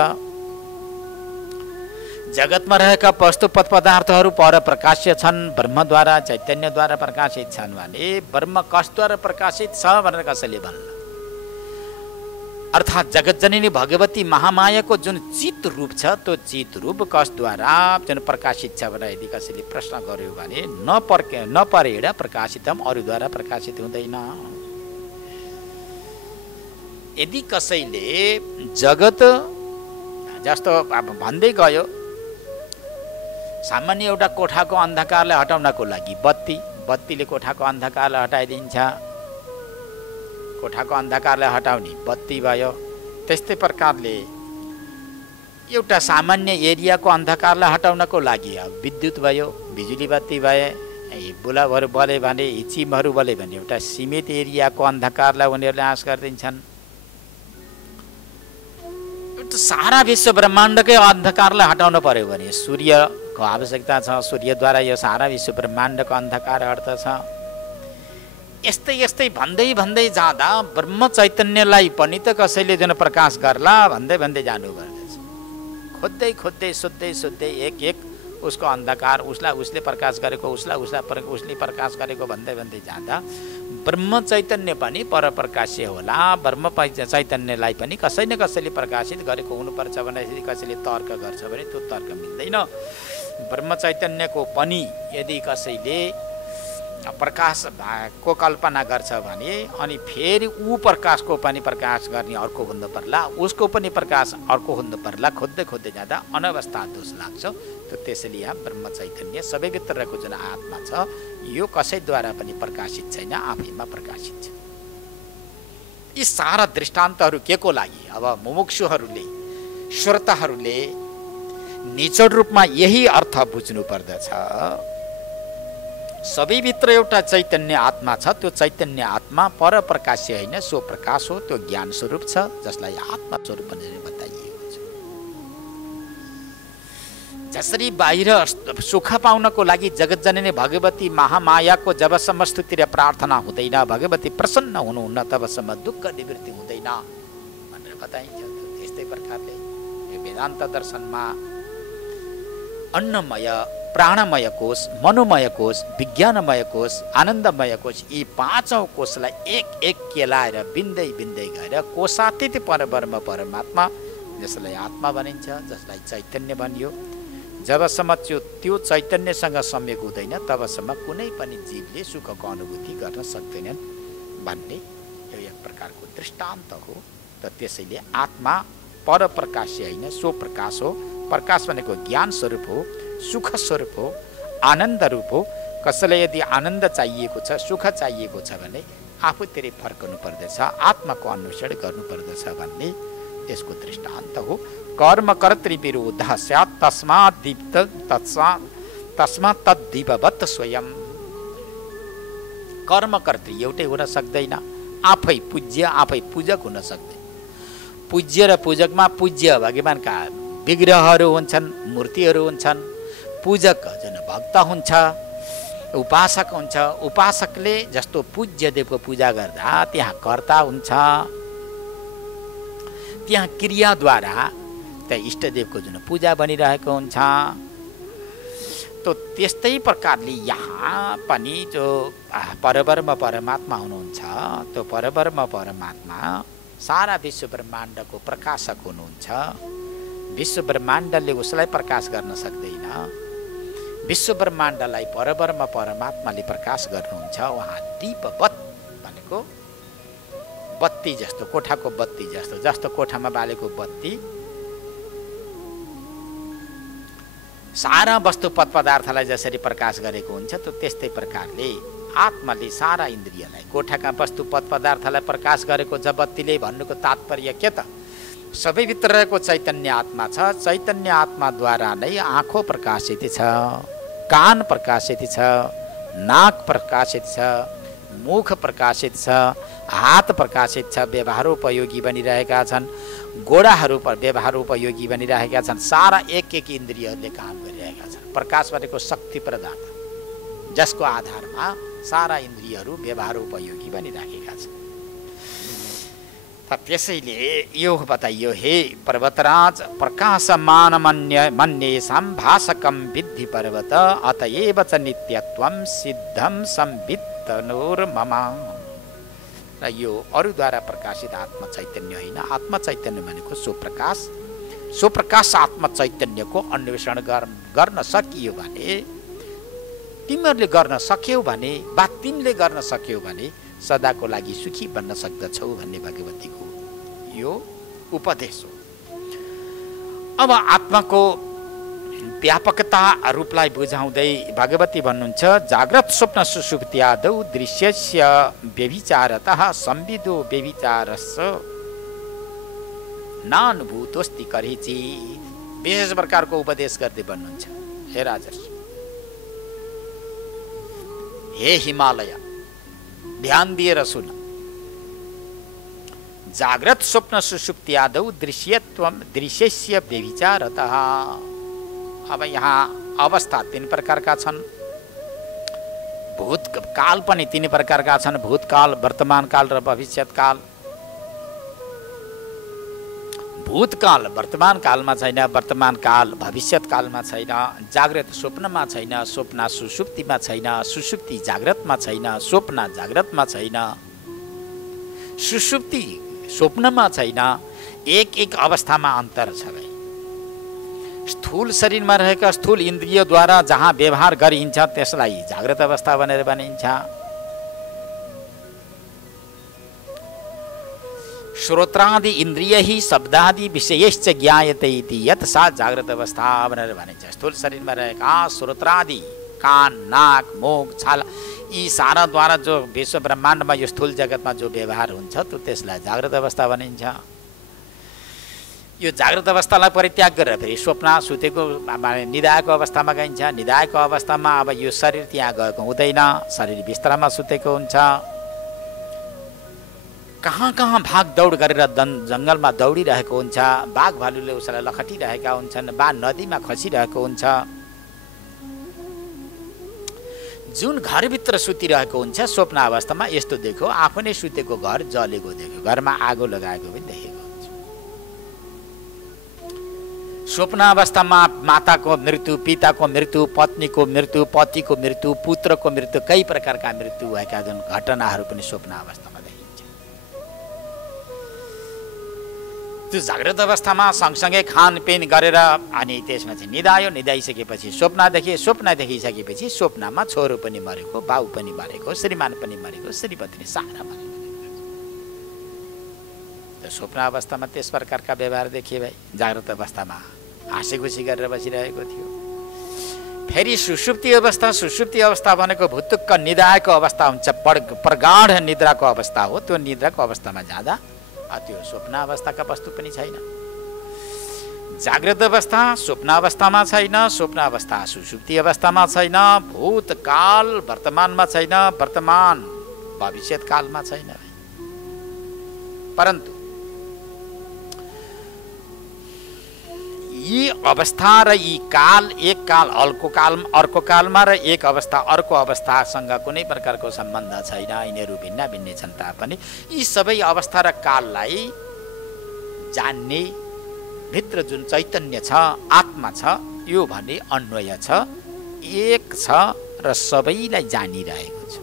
जगतमा रहेका वस्तु पद पदार्थहरू परप्रकाश्य छन्, ब्रह्मद्वारा चैतन्यद्वारा प्रकाशित छन् भने ब्रह्म कसद्वारा प्रकाशित छ भनेर कसैले भन्ला? अर्थात् जगतजननी भगवती महामायाको जुन चित रूप छ त्यो चित रूप कसद्वारा जुन प्रकाशित छ भनेर यदि कसैले प्रश्न गर्यो भने नपरेड प्रकाशितम, अरूद्वारा प्रकाशित हुँदैन। यदि कसैले जगत जस्तो अब भन्दै गयो, सामान्य एउटा कोठाको अन्धकारलाई हटाउनको लागि बत्तीले कोठाको अन्धकारलाई हटाइदिन्छ, कोठाको अन्धकारलाई हटाउने बत्ती भयो। त्यस्तै प्रकारले एउटा सामान्य एरियाको अन्धकारलाई हटाउनको लागि विद्युत भयो, बिजुली बत्ती भए, बुलाबहरू बले भने, चिमहरू बले भने एउटा सीमित एरियाको अन्धकारलाई उनीहरूले नाश गरिदिन्छन्। सारा विश्व ब्रह्माण्डकै अन्धकारलाई हटाउनु पर्यो भने सूर्यको आवश्यकता छ, सूर्यद्वारा यो सारा विश्व ब्रह्माण्डको अन्धकार हट्दछ। यस्तै यस्तै भन्दै जाँदा ब्रह्म चैतन्यलाई पनि त कसैले जुन प्रकाश गर्ला भन्दै जानु पर्दछ। खोज्दै सोध्दै एक उसको अन्धकार, उसलाई उसले प्रकाश गरेको, उसले प्रकाश गरेको भन्दै भन्दै जाँदा ब्रह्म चैतन्य पनि परप्रकाश्य होला। ब्रह्म चैतन्यलाई पनि कसै न कसैले प्रकाशित गरेको हुनुपर्छ भने कसैले तर्क गर्छ भने त्यो तर्क मिल्दैन। ब्रह्म चैतन्यको पनि यदि कसैले प्रकाश को कल्पना गर्छ भने अनि फेरि ऊ प्रकाशको पनि प्रकाश गर्ने अर्को हुनु पर्ला, उसको पनि प्रकाश अर्को हुनु पर्ला। खोज्दै खोज्दै जाँदा अनवस्था दोष लाग्छ। त त्यसैले यहाँ ब्रह्म चैतन्य सबैभित्र रहेको जुन आत्मा छ यो कसैद्वारा पनि प्रकाशित छैन, आफैमा प्रकाशित छ। यी सारा दृष्टान्तहरू के को लागि? अब मुमुक्षुहरूले, श्रोताहरूले निचोड रूपमा यही अर्थ बुझ्नु पर्दछ। सबैभित्र एउटा चैतन्य आत्मा छ। त्यो चैतन्य आत्मा परप्रकाश्य होइन, सो प्रकाश हो। त्यो ज्ञान स्वरूप छ जसलाई आत्मा स्वरूप भनेर बताइएको छ। जसरी बाहिर सुख पाउनको लागि जगतजननी भगवती महामायाको जबसम्म स्तुति र प्रार्थना हुँदैन, भगवती प्रसन्न हुनुहुन्न तबसम्म दुःख निवृत्ति हुँदैन भनेर बताइन्छ। त्यस्तै प्रकारले यो वेदान्त दर्शनमा अन्नमय, प्राणमय कोश, मनोमय कोश, विज्ञानमय कोश, आनन्दमय कोश, यी पाँचौँ कोशलाई एक एक केलाएर बिन्दै बिन्दै गएर कोशातीत परब्रह्म परमात्मा जसलाई आत्मा भनिन्छ, जसलाई चैतन्य भनियो, जबसम्म त्यो चैतन्यसँग सम्यक हुँदैन तबसम्म कुनै पनि जीवले सुखको अनुभूति गर्न सक्दैनन् भन्ने यो एक प्रकारको दृष्टान्त हो। त त्यसैले आत्मा परप्रकाश्य होइन, सो प्रकाश हो। प्रकाश भनेको ज्ञान स्वरूप हो, सुख स्वरूप हो, आनन्द रूप हो। कसैलाई यदि आनन्द चाहिएको छ, सुख चाहिएको छ भने आफूतिर फर्कनु पर्दछ, आत्माको अन्वेषण गर्नुपर्दछ भन्ने यसको दृष्टान्त हो। कर्म कर्तृ विरोध स्यात् तस्मात् तद्दीपवत् स्वयं। कर्म कर्तृ एउटै हुन सक्दैन, आफै पूज्य आफै पूजक हुन सक्दैन। पूज्य र पूजकमा पूज्य भगवानका विग्रहहरू हुन्छन्, मूर्तिहरू हुन्छन्। पूजक जुन भक्त हुन्छ, उपासक हुन्छ। उपासकले जस्तो पूज्य देवको पूजा गर्दा त्यहाँ कर्ता हुन्छ, त्यहाँ क्रियाद्वारा त्यहाँ इष्टदेवको जुन पूजा बनिरहेको हुन्छ। त त्यस्तै प्रकारले यहाँ पनि जो परब्रह्म परमात्मा हुनुहुन्छ, त्यो परब्रह्म परमात्मा सारा विश्व ब्रह्माण्डको प्रकाशक हुनुहुन्छ। विश्व ब्रह्माण्डले उसलाई प्रकाश गर्न सक्दैन, विश्व ब्रह्माण्डलाई परब्रह्म परमात्माले प्रकाश गर्नुहुन्छ। उहाँ दीपवत् भनेको बत्ती जस्तो, कोठाको बत्ती जस्तो, जस्तो कोठामा बालेको बत्ती सारा वस्तु पदार्थलाई जसरी प्रकाश गरेको हुन्छ, त त्यस्तै प्रकारले आत्माले सारा इन्द्रियलाई, कोठाका वस्तु पदार्थलाई प्रकाश गरेको छ बत्तीले। भन्नुको तात्पर्य के त? सबैभित्र रहेको चैतन्य आत्मा छ। चैतन्य आत्माद्वारा नै आँखो प्रकाशित छ, कान प्रकाशित छ, नाक प्रकाशित छ, मुख प्रकाशित छ, हात प्रकाशित छ, व्यवहारोपयोगी बनिरहेका छन्, गोडाहरू व्यवहारोपयोगी बनिरहेका छन्। सारा एक एक इन्द्रियहरूले काम गरिरहेका छन्। प्रकाश भनेको शक्ति प्रदाता, जसको आधारमा सारा इन्द्रियहरू व्यवहारोपयोगी बनिराखेका छन्। त्यसैले यो बताइयो, हे पर्वतराज प्रकाशमान मन्येषां भासकं विद्धि पर्वत अतएव च नित्यत्वं सिद्धं संवित्तनोर्मम। र यो अरूद्वारा प्रकाशित आत्म चैतन्य होइन। आत्म चैतन्य भनेको स्वप्रकाश। स्वप्रकाश आत्म चैतन्यको अन्वेषण गर्न सकियो भने, तिमीहरूले गर्न सक्यौ भने, वा तिमीले गर्न सक्यौ भने सदाको लागि सुखी बन्न सक्दछौ भन्ने भगवतीको यो उपदेश हो। अब आत्माको व्यापकता रूपलाई बुझाउँदै भगवती भन्नुहुन्छ, जाग्रत स्वप्न सुषुप्त्यादौ दृश्यस्य व्यभिचारतः संविदो व्यभिचारस्य नानुभूतोस्ति करेची। विशेष प्रकारको उपदेश गर्दै भन्नुहुन्छ, हे राजर्षि, हे हिमालय, ध्यान दिएर सुन। जाग्रत स्वप्न सुषुप्त्यादौ दृश्यस्य व्यभिचारतः। अब यहाँ अवस्था तीन प्रकारका छन्, भूतकाल पनि तीन प्रकारका छन्, भूतकाल, वर्तमान काल र भविष्यत काल। भूतकाल वर्तमान कालमा छैन, वर्तमान काल भविष्यत कालमा छैन, जाग्रत स्वप्नमा छैन, स्वप्न सुषुप्तिमा छैन, सुषुप्ति जाग्रतमा छैन, स्वप्न जाग्रतमा छैन, सुषुप्ति स्वप्नमा छैन। एक एक अवस्थामा अन्तर छ भाइ। स्थूल शरीरमा रहेका स्थूल इन्द्रियद्वारा जहाँ व्यवहार गरिन्छ त्यसलाई जाग्रत अवस्था भनेर भनिन्छ। श्रोत्रादि इन्द्रिय ही शब्दादि विषयश्च ज्ञायते इति यत सा जाग्रत अवस्था भनेर भनिन्छ। स्थूल शरीरमा रहेका श्रोत्रादि कान, नाक, मुख, छाला यी साराद्वारा जो विश्व ब्रह्माण्डमा यो स्थूल जगतमा जो व्यवहार हुन्छ त्यसलाई जाग्रत अवस्था भनिन्छ। यो जाग्रत अवस्थालाई परित्याग गरेर फेरि स्वप्न सुतेको निदायको अवस्थामा गइन्छ। निदायको अवस्थामा अब यो शरीर त्यहाँ गएको हुँदैन, शरीर बिस्तरामा सुतेको हुन्छ। कहाँ कहाँ भाग दौड गरेर जङ्गलमा दौडिरहेको हुन्छ, बाघ भालुले उसलाई लखटिरहेका हुन्छन्, वा नदीमा खसिरहेको हुन्छ। जुन घरभित्र सुतिरहेको हुन्छ स्वप्न अवस्थामा यस्तो देख्यो, आफू नै सुतेको घर जलेको देख्यो, घरमा आगो लगाएको पनि देखेको हुन्छ। स्वप्न अवस्थामा माताको मृत्यु, पिताको मृत्यु, पत्नीको मृत्यु, पतिको मृत्यु, पुत्रको मृत्यु, कई प्रकारका मृत्यु भएका जुन घटनाहरू पनि स्वप्न अवस्थामा त्यो जाग्रत अवस्थामा सँगसँगै खानपिन गरेर अनि त्यसपछि निदायो। निदाइसकेपछि स्वप्न देखे, स्वप्न देखिसकेपछि स्वप्नमा छोरो पनि मरेको, बाउ पनि मरेको, श्रीमान पनि मरेको, श्रीपत्नी सारा मरेको। स्वप्न अवस्थामा त्यस प्रकारका व्यवहार देखिए भाइ। जाग्रत अवस्थामा हाँसी खुसी गरेर बसिरहेको थियो। फेरि सुषुप्ति अवस्था, सुषुप्ति अवस्था भनेको भुतुक्क निदायको अवस्था हुन्छ, प्रगाढ निद्राको अवस्था हो। त्यो निद्राको अवस्थामा जाँदा त्यो स्वप्न अवस्थाका वस्तु पनि छैन। जाग्रत अवस्था स्वप्न अवस्थामा छैन, स्वप्न अवस्था सुषुप्ति अवस्थामा छैन, भूतकाल वर्तमानमा छैन, वर्तमान भविष्यत कालमा छैन। परन्तु यी अवस्था र यी काल, एक काल अर्को कालमा र एक अवस्था अर्को अवस्थासँग कुनै प्रकारको सम्बन्ध छैन। यिनीहरू भिन्न भिन्न छन् तापनि यी सबै अवस्था र काललाई जान्ने भित्र जुन चैतन्य छ, आत्मा छ, यो भन्ने अन्वय छ, एक छ र सबैलाई जानिरहेको छ।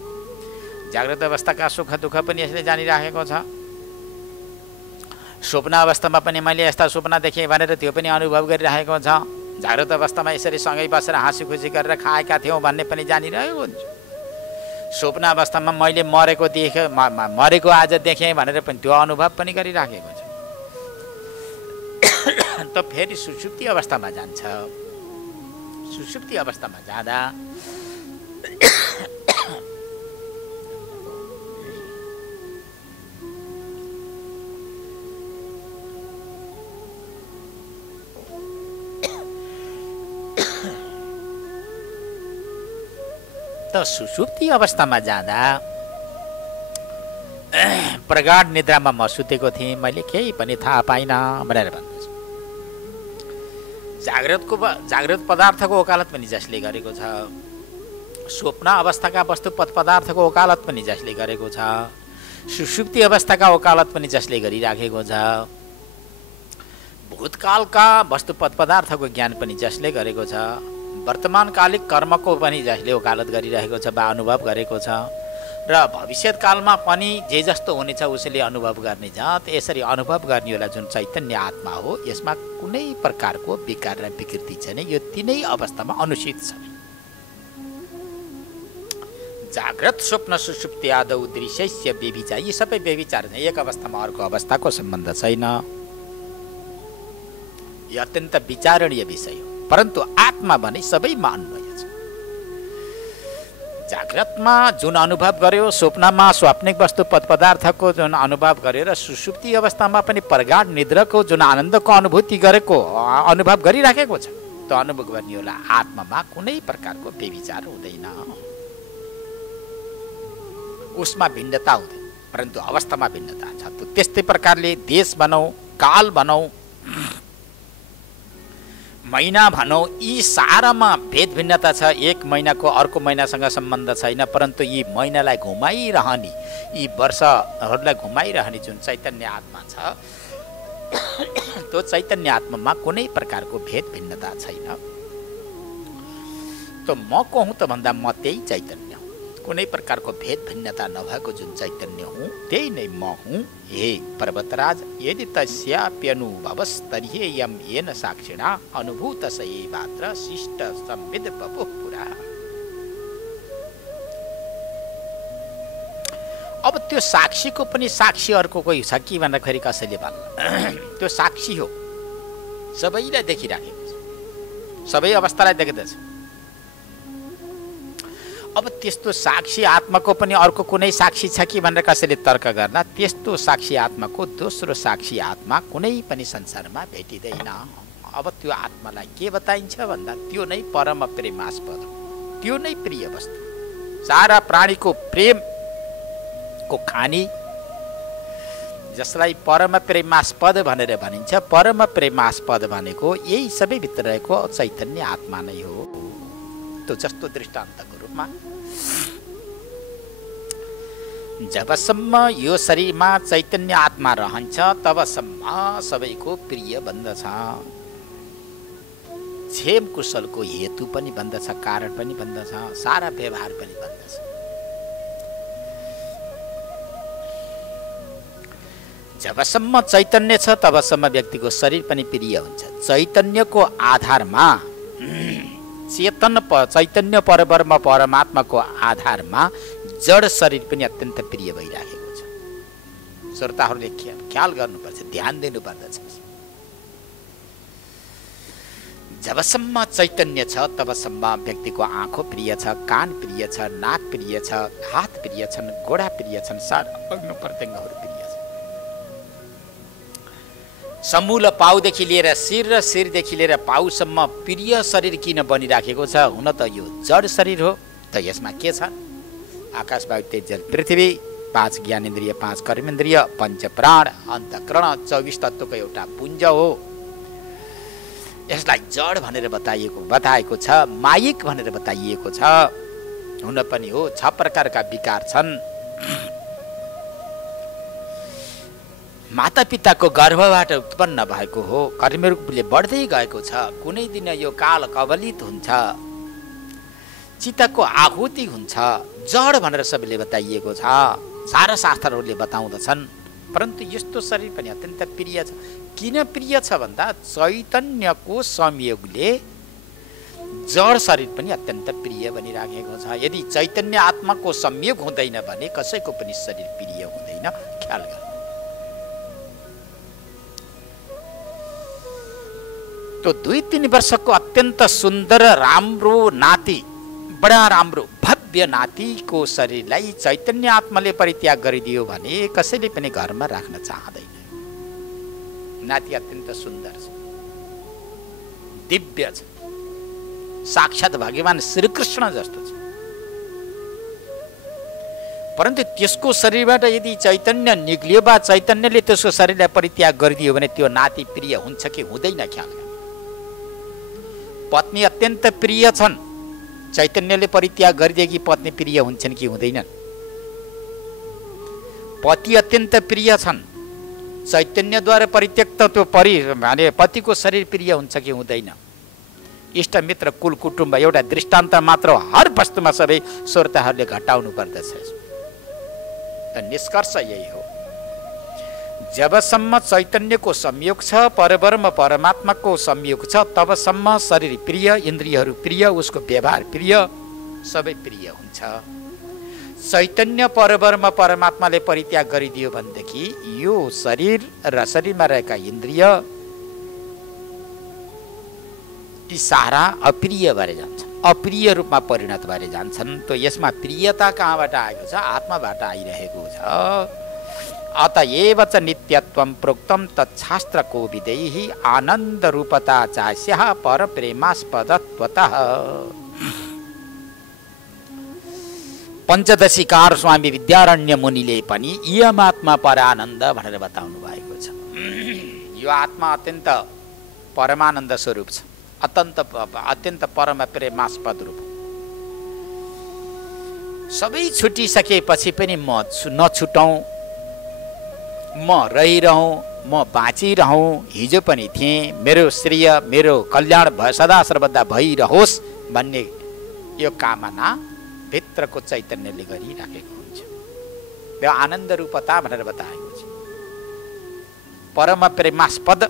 जाग्रत अवस्थाका सुख दुःख पनि यसले जानिराखेको छ। स्वप्न अवस्थामा पनि मैले यस्ता स्वप्न देखेँ भनेर त्यो पनि अनुभव गरिरहेको छ। जाग्रत अवस्थामा यसरी सँगै बसेर हाँसी खुसी गरेर खाएका थियौँ भन्ने पनि जानिरहेको हुन्छ। स्वप्न अवस्थामा मैले मरेको देखेँ, मरेको आज देखेँ भनेर पनि त्यो अनुभव पनि गरिराखेको छ। त फेरि सुषुप्ति अवस्थामा जान्छ। सुषुप्ति अवस्थामा जाँदा सुषुप्ति अवस्थामा जाँदा प्रगाढ निद्रामा म सुतेको थिएँ, मैले केही पनि थाहा पाइनँ भनेर भन्दछ। जाग्रत पदार्थको वकालत पनि जसले गरेको छ, स्वप्न अवस्थाका वस्तु पदार्थको वकालत पनि जसले गरेको छ, सुषुप्ति अवस्थाका वकालत पनि जसले गरिराखेको छ, भूतकालका वस्तु पदार्थको ज्ञान पनि जसले गरेको छ, वर्तमानकालिक कर्मको पनि जसले वकालत गरिरहेको छ वा अनुभव गरेको छ, र भविष्यतकालमा पनि जे जस्तो हुनेछ उसले अनुभव गर्ने छ। यसरी अनुभव गर्नेलाई जुन चैतन्य आत्मा हो, यसमा कुनै प्रकारको विकार र विकृति छैन। यो तीनै अवस्थामा अनुचित छ। जाग्रत स्वप्न सुषुप्ति आदौ दृश्यस्य व्यभिचार, यी सबै व्यभिचार छ। एक अवस्थामा अर्को अवस्थाको सम्बन्ध छैन। यो अत्यन्त विचारणीय विषय हो। परन्तु आत्मा भने सबैमा अन्वय छ। जाग्रतमा जुन अनुभव गर्यो, स्वप्नमा स्वाप्निक वस्तु पदार्थको जुन अनुभव गर्यो र सुषुप्ति अवस्थामा पनि प्रगाढ निद्राको जुन आनन्दको अनुभूति गरेको अनुभव गरिराखेको छ, त्यो अनुभव गर्नेलाई आत्मामा कुनै प्रकारको व्यभिचार हुँदैन, उसमा भिन्नता हुँदैन। परन्तु अवस्थामा भिन्नता छ। त्यस्तै प्रकारले देश भनौँ, काल भनौँ, महिना भनौँ, यी सारामा भेद भिन्नता छ। एक महिनाको अर्को महिनासँग सम्बन्ध छैन। परन्तु यी महिनालाई घुमाइरहने, यी वर्षहरूलाई घुमाइरहने जुन चैतन्य आत्मा छ, त्यो चैतन्य आत्मामा कुनै प्रकारको भेद भिन्नता छैन। त म को हुँ त भन्दा म त्यही चैतन्य हुँ। कुनै प्रकारको भेद भिन्नता नभएको जुन चैतन्य हुँ त्यही नै म हुँ। हे पर्वतराज, यदि तस्याप्यनुभवस्तर्ह्ययं येन साक्षिणा अनुभूत स एवात्र शिष्ट संविद बपुः पुरा। अब त्यो साक्षीको पनि साक्षी अर्को कोही छ कि भन्दाखेरि कसैले भन्ला त्यो साक्षी हो, सबैलाई देखिराखेको छ, सबै अवस्थालाई देख्दछ। अब त्यस्तो साक्षी आत्माको पनि अर्को कुनै साक्षी छ कि भनेर कसैले तर्क गर्दा त्यस्तो साक्षी आत्माको दोस्रो साक्षी आत्मा कुनै पनि संसारमा भेटिँदैन। अब त्यो आत्मालाई के बताइन्छ भन्दा त्यो नै परम प्रेमास्पद, त्यो नै प्रिय वस्तु, सारा प्राणीको प्रेमको खानी, जसलाई परम प्रेमास्पद भनेर भनिन्छ। परम प्रेमास्पद भनेको यही सबै भित्र रहेको चैतन्य आत्मा नै हो। त्यो जस्तो दृष्टान्तको रूपमा जबसम्म यो शरीरमा चैतन्य आत्मा रहन्छ तबसम्म सबैको प्रिय बन्दछ। छेम कुशलको हेतु पनि बन्दछ, कारण पनि बन्दछ, सारा व्यवहार पनि बन्दछ। जबसम्म चैतन्य छ तबसम्म व्यक्तिको शरीर पनि प्रिय हुन्छ। चैतन्यको आधारमा चैतन्य परब्रह्म परमात्माको आधारमा जड शरीर पनि अत्यन्त प्रिय भइराखेको छ। श्रोताहरूले ख्याल गर्नुपर्छ, ध्यान दिनुपर्दछ। जबसम्म चैतन्य छ तबसम्म व्यक्तिको आँखो प्रिय छ, कान प्रिय छ, नाक प्रिय छ, हात प्रिय छन्, गोडा प्रिय छन्, सारा अंग प्रत्यङ्गहरू प्रिय छन्। समूल पाउदेखि लिएर शिर र शिरदेखि लिएर पाउसम्म प्रिय शरीर किन बनिराखेको छ? हुन त यो जड शरीर हो, त यसमा के छ? आकाश वायु तेज जल पृथ्वी, 5 ज्ञानेन्द्रिय, 5 कर्मेन्द्रिय, पंच प्राण, अन्तःकरण, 24 तत्त्वको एउटा पुञ्ज हो। यसलाई जड भनेर बताएको छ, मायिक भनेर बताइएको छ। हुन पनि हो, 6 प्रकारका विकार छन्। माता पिताको गर्भबाट उत्पन्न भएको हो, कर्मरूपले बढ्दै गएको छ। कुनै दिन यो काल कवलित हुन्छ, चित्तको आहुति हुन्छ, जड भनेर सबैले बताइएको छ, सारा शास्त्रहरूले बताउँदछन्। परन्तु यस्तो शरीर पनि अत्यन्त प्रिय छ। किन प्रिय छ भन्दा चैतन्यको संयोगले जड शरीर पनि अत्यन्त प्रिय बनिराखेको छ। यदि चैतन्य आत्माको संयोग हुँदैन भने कसैको पनि शरीर प्रिय हुँदैन। ख्याल गर्नु। तो 2-3 वर्षको अत्यन्त सुन्दर राम्रो नाति, बडा राम्रो भव्य नातिको शरीरलाई चैतन्य आत्माले परित्याग गरिदियो भने कसैले पनि घरमा राख्न चाहँदैन। नाति अत्यन्त सुन्दर छ, दिव्य छ, साक्षात भगवान श्रीकृष्ण जस्तो छ। परन्तु त्यसको शरीरबाट यदि चैतन्य निक्लियो वा चैतन्यले त्यसको शरीरलाई परित्याग गरिदियो भने त्यो नाति प्रिय हुन्छ कि हुँदैन? ख्याल गर्नु। पत्नी अत्यन्त प्रिय छन्, चैतन्यले परित्याग गरिदिएकी पत्नी प्रिय हुन्छन् कि हुँदैनन्? पति अत्यन्त प्रिय छन्, चैतन्यद्वारा परित्यक्त त्यो भने पतिको शरीर प्रिय हुन्छ कि हुँदैन? इष्टमित्र कुल कुटुम्ब एउटा दृष्टान्त मात्र, हर वस्तुमा सबै श्रोताहरूले घटाउनु पर्दछ। निष्कर्ष यही हो, जबसम्म चैतन्यको संयोग छ, परब्रह्म परमात्माको संयोग छ, तबसम्म शरीर प्रिय, इन्द्रियहरू प्रिय, उसको व्यवहार प्रिय, सबै प्रिय हुन्छ। चैतन्य परब्रह्म परमात्माले परित्याग गरिदियो भनेदेखि यो शरीर र शरीरमा रहेका इन्द्रिय ती सारा अप्रिय भएर जान्छन्, अप्रिय रूपमा परिणत भएर जान्छन्। त यसमा प्रियता कहाँबाट आएको छ? आत्माबाट आइरहेको छ। अतएव च नित्यत्वं प्रोक्तम तच्छास्त्रको विदेहि आनन्द रूपता चास्यः पर प्रेमास्पदत्वतः। पञ्चदशीकार स्वामी विद्यारण्य मुनिले पनि इयमात्मा परानन्द भनेर बताउनु भएको छ। यो आत्मा अत्यन्त परमानन्द स्वरूप छ, अत्यन्त परम प्रेमास्पद रूप। सबै छुटिसकेपछि पनि म नछुटौँ, म रहिरहँ, म बाँचिरहँ, हिजो पनि थिएँ, मेरो श्रेय मेरो कल्याण सदा सर्वदा भइरहोस् भन्ने यो कामना भित्रको चैतन्यले गरिराखेको हुन्छ। यो आनन्द रूपता भनेर बताएको छ। परम प्रेमास्पद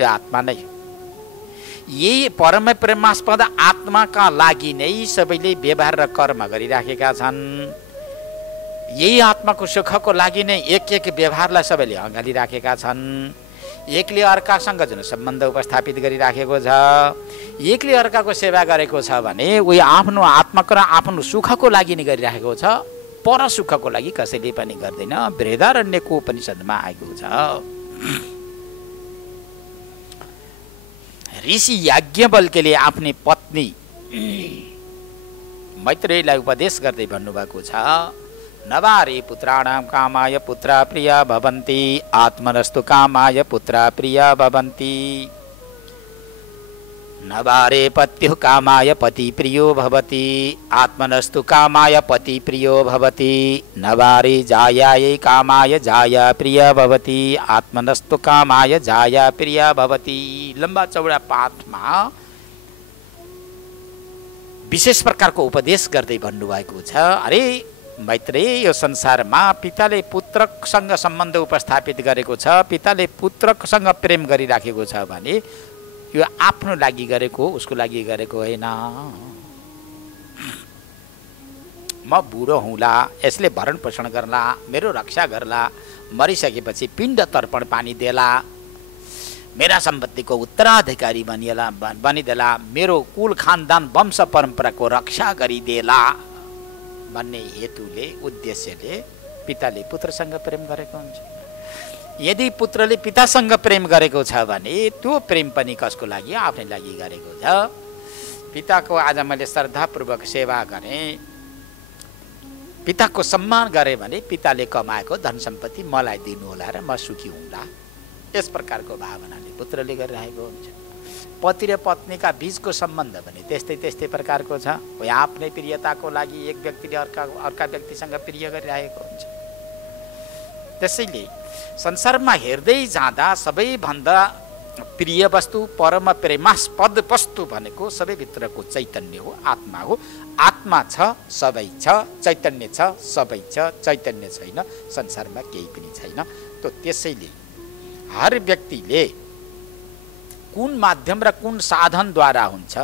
यो आत्मा नै हो। यही परम प्रेमास्पद आत्माका लागि नै सबैले व्यवहार र कर्म गरिराखेका छन्। यही आत्माको सुखको लागि नै एक एक व्यवहारलाई सबैले अँगालिराखेका छन्। एकले अर्कासँग जुन सम्बन्ध उपस्थापित गरिराखेको छ, एकले अर्काको सेवा गरेको छ भने उही आफ्नो आत्माको र आफ्नो सुखको लागि नै गरिराखेको छ, पर सुखको लागि कसैले पनि गर्दैन। बृहदारण्यको उपनिषदमा आएको छ। ऋषि याज्ञवल्क्यले आफ्नी पत्नी मैत्रेयीलाई उपदेश गर्दै भन्नुभएको छ, नवारे पुत्राणां कामाय पुत्रा प्रिया भवन्ति, आत्मनस्तु कामाय पुत्रा प्रिया भवन्ति। नवारे पत्युः कामाय पति प्रियो भवति, आत्मनस्तु कामाय पति प्रियो भवति। नवारे जायायै कामाय जाया प्रिया भवति, आत्मनस्तु कामाय जाया प्रिया भवति। लम्बा चौडा पाठमा विशेष प्रकारको उपदेश गर्दै भन्नुभएको छ, अरे मैत्रेय, यो संसारमा पिताले पुत्रसँग सम्बन्ध उपस्थापित गरेको छ, पिताले पुत्रसँग प्रेम गरिराखेको छ भने यो आफ्नो लागि गरेको, उसको लागि गरेको होइन। म बुढो हुँला, यसले भरण पोषण गर्ला, मेरो रक्षा गर्ला, मरिसकेपछि पिण्ड तर्पण पानी देला, मेरा सम्पत्तिको उत्तराधिकारी बनिदेला, मेरो कुल खानदान वंश परम्पराको रक्षा गरिदेला भन्ने हेतुले, उद्देश्यले पिताले पुत्रसँग प्रेम गरेको हुन्छ। यदि पुत्रले पितासँग प्रेम गरेको छ भने त्यो प्रेम पनि कसको लागि? आफ्नै लागि गरेको छ। पिताको आज मैले श्रद्धापूर्वक सेवा गरेँ, पिताको सम्मान गरेँ भने पिताले कमाएको धन सम्पत्ति मलाई दिनु होला र म सुखी हुँला, यस प्रकारको भावनाले पुत्रले गरिरहेको हुन्छ। पति र पत्नीका बीचको सम्बन्ध पनि त्यस्तै प्रकारको छ। आफ्नै प्रियताको लागि एक व्यक्तिले अर्का व्यक्तिसँग प्रिय गरिरहेको हुन्छ। त्यसैले संसारमा हेर्दै जाँदा सबैभन्दा प्रिय वस्तु, परम प्रेमास्पद वस्तु भनेको सबैभित्रको चैतन्य हो, आत्मा हो। आत्मा छ, सबै छ, चैतन्य छ, सबै छ, चैतन्य छैन, संसारमा केही पनि छैन। त त्यसैले हर व्यक्तिले कुन माध्यम र कुन साधनद्वारा हुन्छ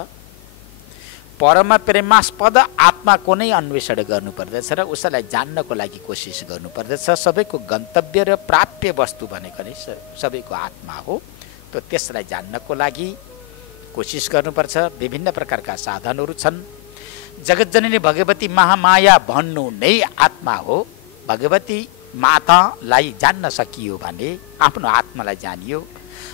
परम प्रेमास्पद आत्माको नै अन्वेषण गर्नुपर्दछ र उसलाई जान्नको लागि कोसिस गर्नुपर्दछ। सबैको गन्तव्य र प्राप्य वस्तु भनेको नै सबैको आत्मा हो। त त्यसलाई जान्नको लागि कोसिस गर्नुपर्छ। विभिन्न प्रकारका साधनहरू छन्। जगतजननी भगवती महामाया भन्नु नै आत्मा हो। भगवती मातालाई जान्न सकियो भने आफ्नो आत्मालाई जानियो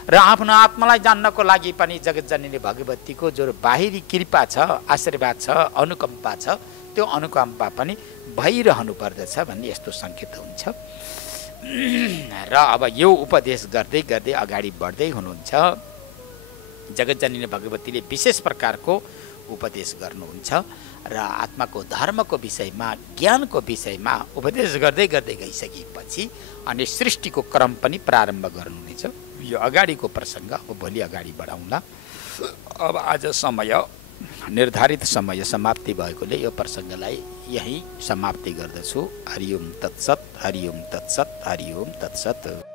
र आफ्नो आत्मालाई जान्नको लागि पनि जगतजननी भगवतीको जो बाहिरी कृपा छ, आशीर्वाद छ, अनुकम्पा छ, त्यो अनुकम्पा पनि भइरहनु पर्दछ भन्ने यस्तो सङ्केत हुन्छ। र अब यो उपदेश गर्दै गर्दै अगाडि बढ्दै हुनुहुन्छ। जगतजननी भगवतीले विशेष प्रकारको उपदेश गर्नुहुन्छ र आत्माको धर्मको विषयमा, ज्ञानको विषयमा उपदेश गर्दै गर्दै गइसकेपछि अनि सृष्टिको क्रम पनि प्रारम्भ गर्नुहुनेछ। यो अगाडिको प्रसङ्ग अब भोलि अगाडि बढाउँला। अब आज समय, निर्धारित समय समाप्ति भएकोले यो प्रसङ्गलाई यही समाप्ति गर्दछु। हरि ओम तत्सत, हरि ओम तत्सत, हरि ओम तत्सत।